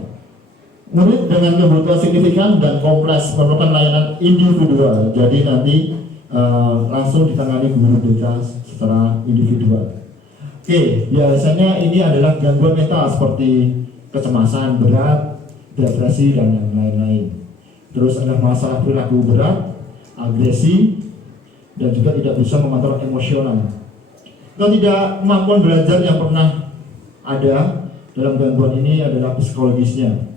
Murid dengan kebutuhan signifikan dan kompleks memerlukan layanan individual. Jadi nanti langsung ditangani guru BK secara individual. Oke, biasanya ini adalah gangguan mental seperti kecemasan berat, depresi dan yang lain-lain. Terus ada masalah perilaku berat, agresi, dan juga tidak bisa mengontrol emosional. Ketidakmampuan belajar yang pernah ada dalam gangguan ini adalah psikologisnya.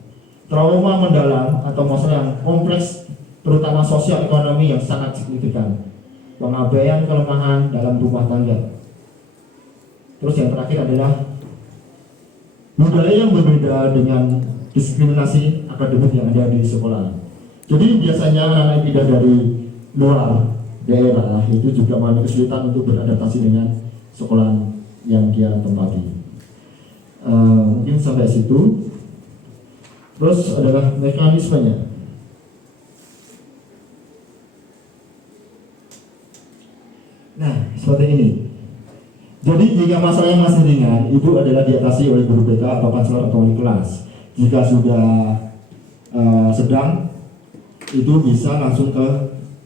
Trauma mendalam atau masalah yang kompleks, terutama sosial ekonomi yang sangat signifikan. Pengabaian kelemahan dalam rumah tangga. Terus yang terakhir adalah budaya yang berbeda dengan diskriminasi akademik yang ada di sekolah. Jadi biasanya anak-anak yang tidak dari luar daerah itu juga mengalami kesulitan untuk beradaptasi dengan sekolah yang dia tempati. Mungkin sampai situ. Terus adalah mekanismenya. Nah, seperti ini. Jadi jika masalahnya masih ringan, itu adalah diatasi oleh guru BK atau konselor atau wali kelas. Jika sudah sedang, itu bisa langsung ke,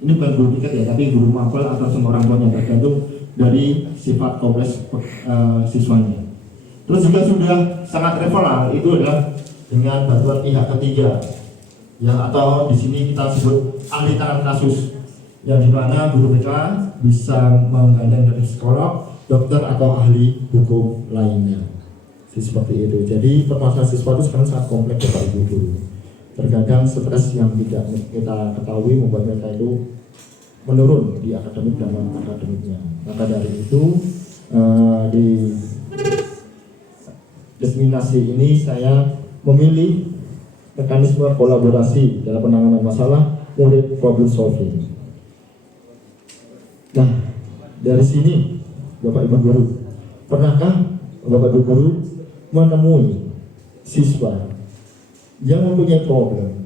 ini bukan guru BK ya, tapi guru mapel atau semua orang tuanya, tergantung dari sifat kompleks siswanya. Terus jika sudah sangat referal, itu adalah dengan bantuan pihak ketiga, ya, atau di sini kita sebut ahli tangan kasus, yang dimana guru BK bisa menggandeng dari psikolog, dokter atau ahli hukum lainnya. Seperti itu. Jadi permasalahan siswa itu sekarang sangat kompleks ya Pak Ibu Guru. Terkadang stres yang tidak kita ketahui membuat mereka itu menurun di akademik dan non akademiknya. Maka dari itu di diskriminasi ini saya memilih mekanisme kolaborasi dalam penanganan masalah murid problem solving. Nah, dari sini Bapak Ibu Guru, pernahkah Bapak Ibu Guru menemui siswa yang mempunyai problem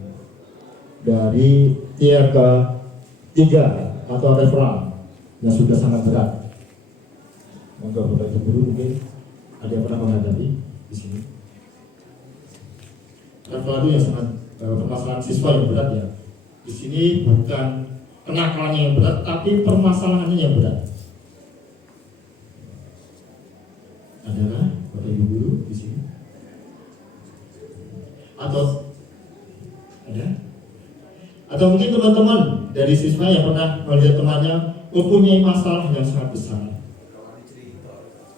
dari tier ke-3 atau referral yang sudah sangat berat? Maka Bapak Ibu Guru mungkin ada yang pernah menghadapi di sini. Referral itu yang sangat permasalahan siswa yang berat ya. Di sini bukan kenakalannya yang berat, tapi permasalahannya yang berat. Adalah Bapak Ibu Guru di sini? Atau ada? Atau mungkin teman-teman dari siswa yang pernah melihat temannya mempunyai masalah yang sangat besar.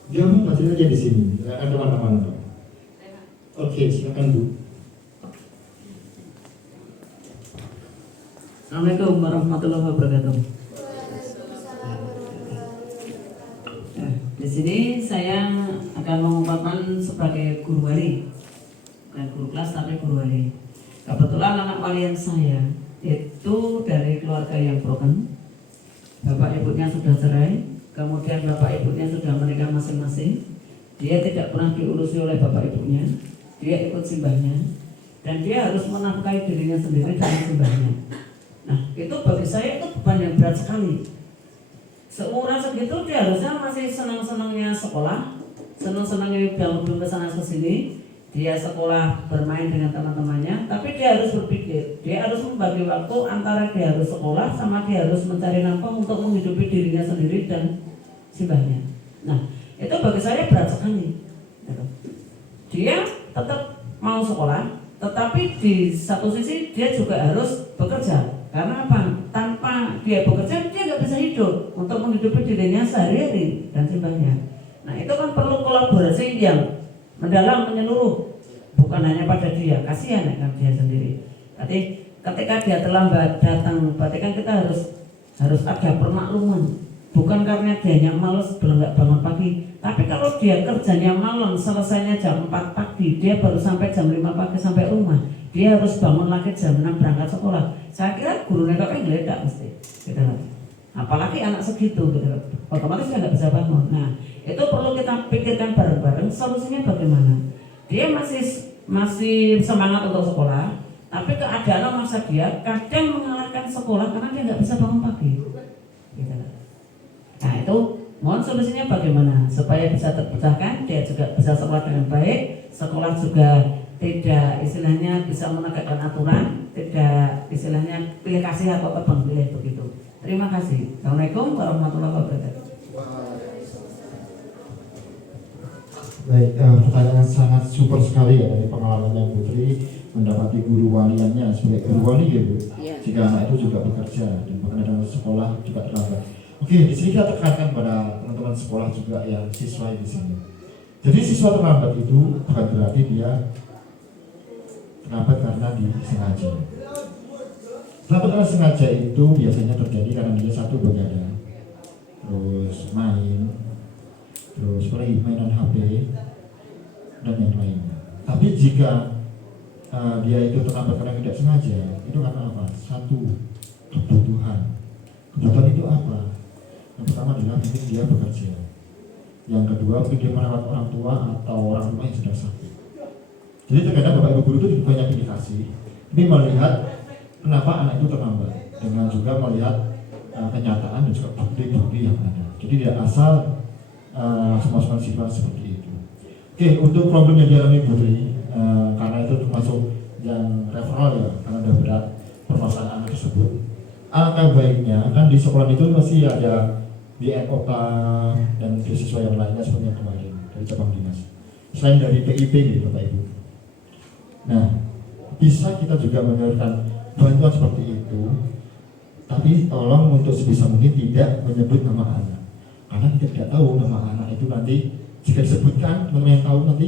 Dia masih aja di sini. Silakan teman-teman. Oke, silakan Bu. Assalamualaikum warahmatullahi wabarakatuh. Di sini saya akan mengungkapkan sebagai guru wali, bukan guru kelas tapi guru wali. Kebetulan anak walian saya itu dari keluarga yang broken. Bapak ibunya sudah cerai, kemudian bapak ibunya sudah menikah masing-masing. Dia tidak pernah diurusi oleh bapak ibunya, dia ikut simbahnya, dan dia harus menafkahi dirinya sendiri dengan simbahnya. Nah, itu bagi saya itu beban yang berat sekali. Seumuran segitu dia harusnya masih senang-senangnya sekolah, senang-senangnya belum kesana kesini. Dia sekolah bermain dengan teman-temannya, tapi dia harus berpikir, dia harus membagi waktu antara dia harus sekolah sama dia harus mencari nafkah untuk menghidupi dirinya sendiri dan simbahnya. Nah, itu bagi saya berat sekali. Dia tetap mau sekolah, tetapi di satu sisi dia juga harus bekerja. Karena apa? Tanpa dia bekerja, dia nggak bisa hidup untuk menghidupi dirinya sehari-hari dan simbahnya. Nah, itu kan perlu kolaborasi yang mendalam, menyeluruh, bukan hanya pada dia. Kasihan kan dia sendiri. Tapi ketika dia terlambat datang, berarti kan kita harus ada permakluman. Bukan karena dianya malas belum nggak bangun pagi, tapi kalau dia kerjanya malam, selesainya jam 4 pagi, dia baru sampai jam 5 pagi sampai rumah, dia harus bangun lagi jam 6 berangkat sekolah. Saya kira gurunya kok ngeledak mesti, gitu. Apalagi anak segitu, gitu. Otomatis dia nggak bisa bangun. Nah, itu perlu kita pikirkan bareng-bareng solusinya bagaimana. Dia masih semangat untuk sekolah, tapi keadaan memaksa dia kadang mengalahkan sekolah karena dia nggak bisa bangun pagi, gitu. Nah, itu mohon solusinya bagaimana supaya bisa terpecahkan, dia juga bisa sekolah dengan baik, sekolah juga tidak istilahnya bisa menegakkan aturan, tidak istilahnya pilih kasih atau tebang pilih begitu. Terima kasih. Assalamualaikum warahmatullahi wabarakatuh. Baik, pertanyaan sangat super sekali ya dari pengalamannya Putri mendapati guru waliannya sebagai guru wali ya Bu. Jika anak itu juga bekerja dan bahkan ada sekolah juga terlambat. Oke, di sini kita tekankan pada teman-teman sekolah juga yang siswa di sini. Jadi siswa terlambat itu bukan berarti dia terlambat karena disengaja. Terlambat karena sengaja itu biasanya terjadi karena dia satu begadang, terus main, terus mainan HP dan yang lainnya. Tapi jika dia itu terlambat karena tidak sengaja, itu karena apa? Satu, kebutuhan. Kebutuhan itu apa? Yang pertama adalah mungkin dia bekerja. Yang kedua mungkin dia merawat orang tua atau orang tua yang sedang sakit. Jadi terkadang Bapak Ibu guru itu banyak indikasi. Ini melihat kenapa anak itu terlambat, dengan juga melihat kenyataan dan juga bukti-bukti yang ada. Jadi tidak asal semua sifat seperti itu. Oke, untuk problem yang dialami Putri, karena itu termasuk yang referral ya, karena ada berat permasalahan anak tersebut. Alangkah baiknya kan di sekolah itu masih ada BNOK dan beasiswa yang lainnya seperti yang kemarin dari cabang dinas. Selain dari PIP gitu Bapak Ibu. Nah, bisa kita juga menyalurkan bantuan seperti itu, tapi tolong untuk sebisa mungkin tidak menyebut nama anak, karena kita tidak tahu nama anak itu nanti jika disebutkan teman-teman yang tahu nanti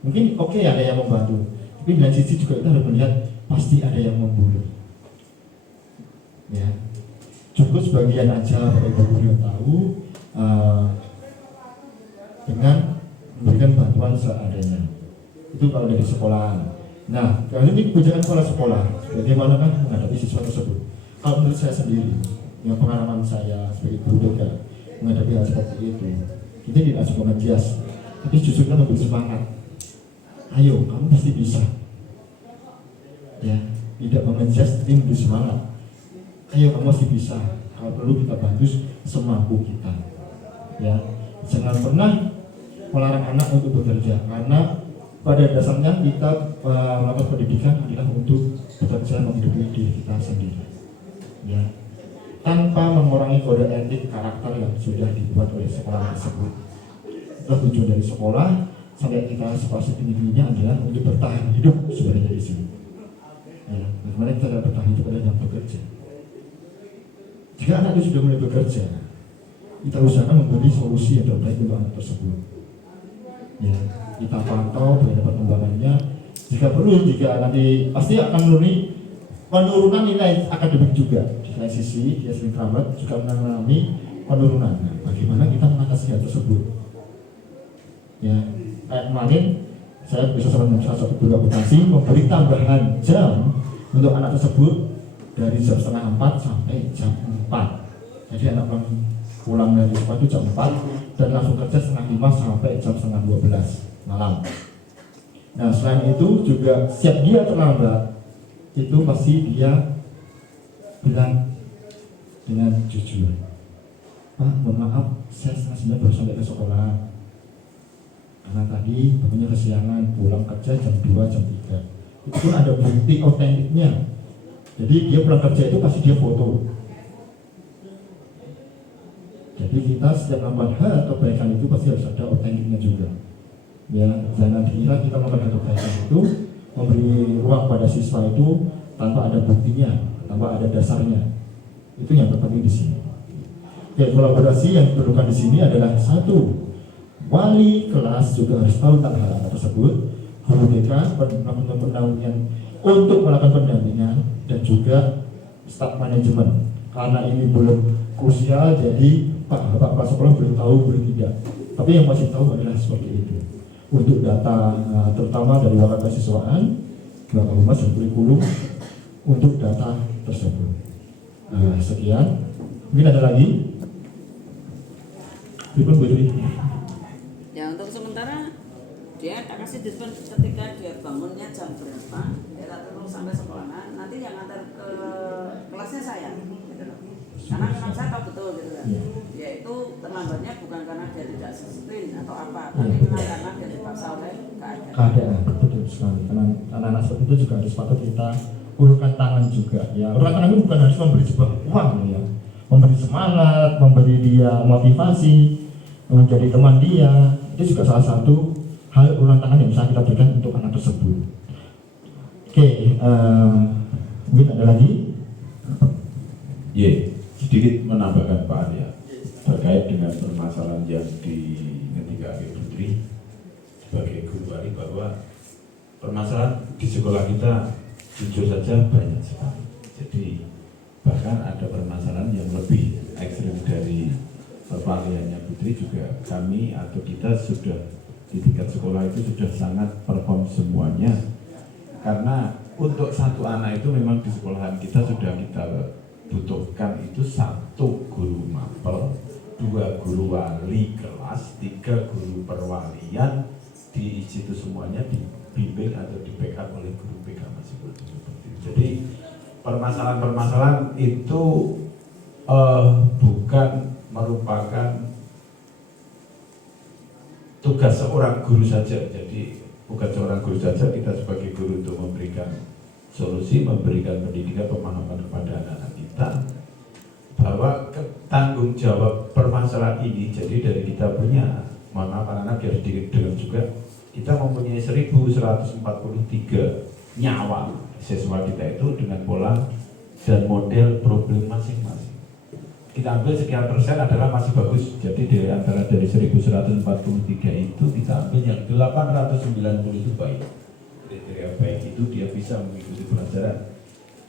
mungkin oke, ada yang membantu, tapi di lain sisi juga kita harus melihat pasti ada yang membuli. Ya, cukup sebagian aja Bapak Ibu guru yang tahu dengan memberikan bantuan seadanya. Itu kalau dari sekolah. Nah, kalau ini kebijakan sekolah, bagaimana kan menghadapi siswa tersebut? Kalau menurut saya sendiri, yang pengalaman saya sebagai guru juga menghadapi hal seperti itu, kita tidak langsung mengejas, tapi justru kita memberi semangat. Ayo, kamu pasti bisa. Ya, tidak mengejas, tapi memberi semangat. Ayo, kamu pasti bisa. Kalau perlu kita bantu semampu kita. Ya, jangan pernah melarang anak untuk bekerja, karena pada dasarnya kita melakukan pendidikan adalah untuk bekerja menghidupi diri kita sendiri. Ya, tanpa mengurangi kode etik karakter yang sudah dibuat oleh sekolah tersebut. Itu tujuan dari sekolah sampai kita sekolah setinggi-tingginya adalah untuk bertahan hidup sebenarnya di sini. Ya, bagaimana kita dapat bertahan hidup adalah yang bekerja. Jika anak itu sudah mulai bekerja, kita usahakan memberi solusi yang terbaik untuk anak tersebut. Ya, kita pantau bagaimana perkembangannya. Jika perlu, jika nanti pasti akan penurunan nilai akademik juga. Di lain sisi, dia sering terlambat juga mengalami penurunan. Nah, bagaimana kita mengatasi hal tersebut? Ya, kayak kemarin saya bisa sama salah satu guru akuntansi memberi tambahan jam untuk anak tersebut dari jam setengah 4 sampai jam 4. Jadi anak pulang dari sekolah itu jam 4 dan langsung kerja setengah 5 sampai jam setengah 12 malam. Nah selain itu juga siap dia terlambat itu pasti dia bilang dengan jujur, Pak mohon maaf saya setengah 9 baru sampai ke sekolah karena tadi bapaknya kesiangan pulang kerja jam 2 jam 3. Itu pun ada bukti otentiknya. Jadi dia pulang kerja itu pasti dia foto. Jadi kita setiap melakukan hal kebaikan itu pasti harus ada otentiknya juga. Ya, jangan dikira kita melakukan hal kebaikan itu memberi ruang pada siswa itu tanpa ada buktinya, tanpa ada dasarnya. Itu yang terpenting di sini. Oke, kolaborasi yang diperlukan di sini adalah satu, wali kelas juga harus tahu tentang hal anak tersebut, guru BK pendampingan untuk melakukan pendampingan dan juga staf manajemen. Karena ini belum krusial, jadi Pak sekolah belum tahu, belum tidak. Tapi yang masih tahu adalah seperti itu. Untuk data terutama dari wakil kesiswaan, Bapak Humas dan kurikulum untuk data tersebut. Sekian. Mungkin ada lagi? Ibu Putri. Ya untuk sementara dia tak kasih diskon ketika dia bangunnya jam berapa, dia tak terus sampai sekolahan. Nanti yang antar ke kelasnya saya, gitu loh. Karena memang saya tahu betul gitu kan. Ya itu terlambatnya bukan karena dia tidak disiplin atau apa, tapi memang karena dia dipaksa oleh keadaan. Betul sekali. Karena anak-anak seperti itu juga harus patut kita ulurkan tangan juga. Ya, ulurkan tangan itu bukan harus memberi sebuah uang ya, memberi semangat, memberi dia motivasi, menjadi teman dia. Itu juga salah satu hal uluran tangan yang bisa kita berikan untuk anak tersebut. Oke, mungkin ada lagi? Sedikit menambahkan Pak Arya terkait dengan permasalahan yang ketika Putri sebagai guru wali, bahwa permasalahan di sekolah kita jujur saja banyak sekali. Jadi bahkan ada permasalahan yang lebih ekstrim dari perwaliannya Putri juga kami atau kita sudah di tingkat sekolah itu sudah sangat perform semuanya, karena untuk satu anak itu memang di sekolahan kita sudah kita butuhkan itu 1 guru mapel, 2 guru wali kelas, 3 guru perwalian. Di situ semuanya dibimbing atau di backup oleh guru BK masing-masing. Jadi permasalahan-permasalahan itu bukan merupakan tugas seorang guru saja. Jadi bukan seorang guru saja, kita sebagai guru untuk memberikan solusi, memberikan pendidikan, pemahaman kepada anak-anak kita bahwa tanggung jawab permasalahan ini. Jadi dari kita punya, mohon maaf anak-anak biar sedikit dengar juga, kita mempunyai 1143 nyawa siswa kita itu dengan pola dan model problem masing-masing. Kita ambil sekian persen adalah masih bagus. Jadi dari antara dari 1143 itu kita ambil yang 890 itu baik. Kriteria baik itu dia bisa mengikuti pelajaran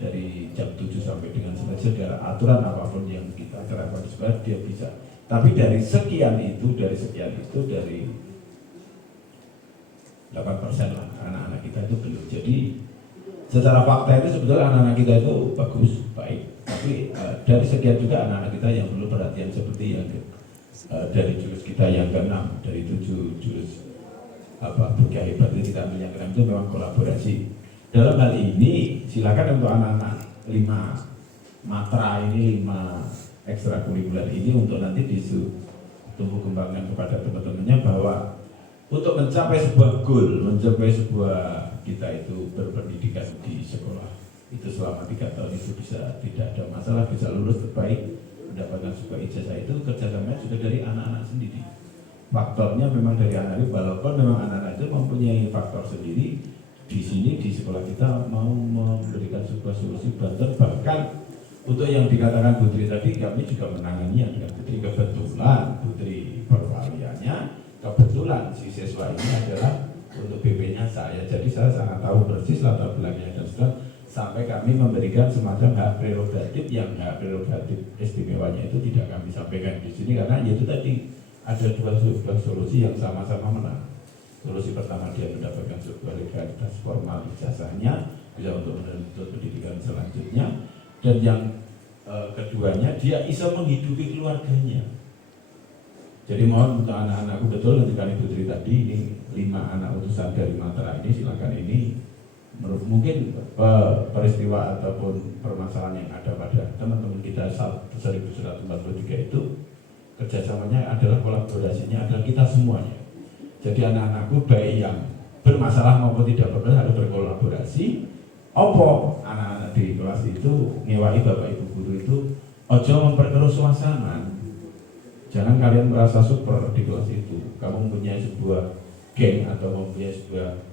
dari jam 7 sampai dengan selesai, dari aturan apapun yang kita terapkan di sekolah dia bisa. Tapi dari sekian itu dari 8% lah anak-anak kita itu belum. Jadi secara fakta itu sebetulnya anak-anak kita itu bagus, baik. Tapi dari sekian juga anak-anak kita yang perlu perhatian, seperti yang dari jurus kita yang ke-6, dari 7 jurus berkah hebat ini kita ambil yang ke-6 itu memang kolaborasi. Dalam hal ini silakan untuk anak-anak 5 matra ini, 5 ekstrakurikuler ini untuk nanti tumbuh kembangkan kepada teman-temannya bahwa untuk mencapai sebuah goal, mencapai sebuah kita itu berpendidikan di sekolah itu selama 3 tahun itu bisa tidak ada masalah, bisa lulus terbaik, mendapatkan sebuah ijazah, itu kerjasamanya sudah dari anak-anak sendiri. Faktornya memang dari anak-anak, walaupun memang anak-anak itu mempunyai faktor sendiri. Di sini di sekolah kita mau memberikan sebuah solusi bantuan, bahkan untuk yang dikatakan Putri tadi kami juga menangani dengan Putri. Kebetulan Putri perwaliannya, kebetulan si siswa ini adalah untuk BP-nya saya, jadi saya sangat tahu persis latar belakangnya dan setelah sampai kami memberikan semacam hak prerogatif, yang hak prerogatif istimewanya itu tidak kami sampaikan di sini karena itu tadi ada dua solusi yang sama-sama menang. Solusi pertama, dia mendapatkan sebuah legalitas formal ijazahnya, bisa untuk menuntut pendidikan selanjutnya, dan yang keduanya dia bisa menghidupi keluarganya. Jadi mohon untuk anak-anakku, betul ketika Ibu Tri tadi, ini 5 anak utusan dari Matra ini, silakan ini mungkin peristiwa ataupun permasalahan yang ada pada teman-teman kita 1943 itu kerjasamanya adalah kolaborasinya adalah kita semuanya. Jadi anak-anakku baik yang bermasalah maupun tidak bermasalah harus berkolaborasi. Opo anak-anak di kelas itu ngewai bapak ibu guru itu ojo memperkeruh suasana. Jangan kalian merasa super di kelas itu. Kamu mempunyai sebuah geng atau mempunyai sebuah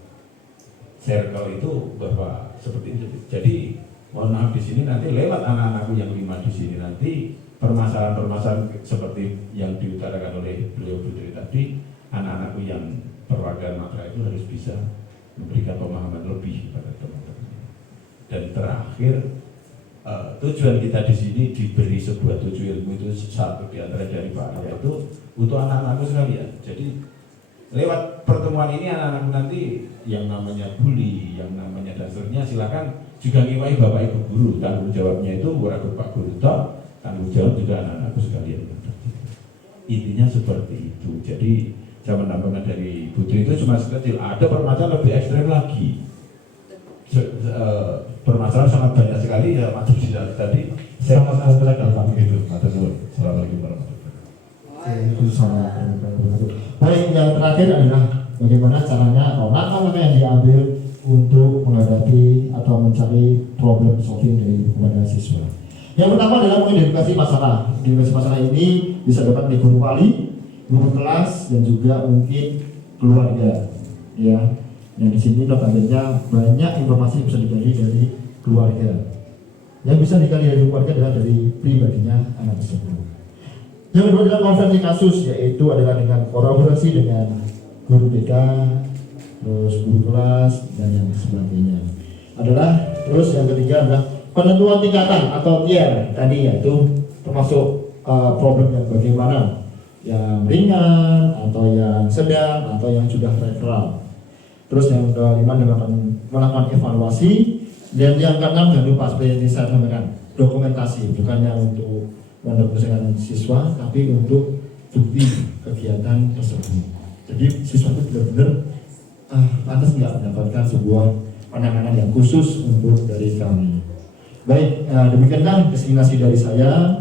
circle itu bahwa seperti itu. Jadi mohon maaf di sini nanti lewat anak-anakku yang 5 di sini nanti permasalahan-permasalahan seperti yang diutarakan oleh beliau Putri tadi, anak-anakku yang perwakilan Matra itu harus bisa memberikan pemahaman lebih pada teman-teman. Dan terakhir, tujuan kita di sini diberi sebuah tujuan ilmu itu satu di antara dari Pak Arya itu untuk anak-anakku sekalian. Jadi lewat pertemuan ini anak-anakku nanti yang namanya bully, yang namanya dan seterusnya silakan juga ngiwai bapak ibu guru. Tanggung jawabnya itu bukan Pak Guru toh, tanggung jawab juga anak-anakku sekalian. Intinya seperti itu. Jadi zaman penambangan dari Putri itu cuma sekecil, ada permasalahan lebih ekstrem lagi. Permasalahan sangat banyak sekali ya, macam tadi saya sangat kompleks Pak begitu. Assalamualaikum warahmatullahi wabarakatuh. Baik, yang terakhir adalah bagaimana caranya atau langkah-langkah yang diambil untuk menghadapi atau mencari problem solving dari kepada siswa. Yang pertama adalah mengidentifikasi masalah. Identifikasi masalah ini bisa dapat dari guru wali, guru kelas, dan juga mungkin keluarga. Ya, yang di sini notabene banyak informasi bisa digali dari keluarga. Yang bisa digali dari keluarga adalah dari pribadinya anak tersebut. Yang kedua adalah konferensi kasus, yaitu adalah dengan kolaborasi dengan guru BK, terus guru kelas, dan yang sebagainya. Terus yang ketiga adalah penentuan tingkatan atau tier tadi, yaitu termasuk problem yang bagaimana, yang ringan atau yang sedang atau yang sudah referral. Terus yang kelima melakukan evaluasi, dan yang keenam jangan lupa seperti yang saya sampaikan, dokumentasi, bukannya untuk mendokumentasikan siswa tapi untuk bukti kegiatan tersebut. Jadi siswa itu benar-benar pantas nggak mendapatkan sebuah penanganan yang khusus untuk dari kami. Baik, demikianlah presentasih dari saya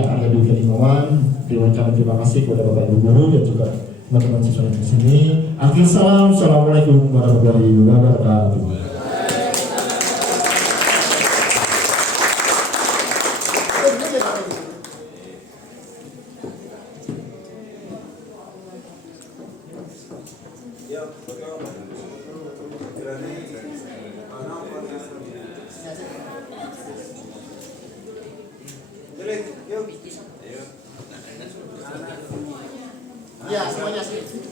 Arya Dwi Kerimawan. Terima kasih kepada Bapak Ibu Guru dan juga teman-teman siswa di sini. Akhir salam, assalamualaikum warahmatullahi wabarakatuh. Ya, semuanya sih.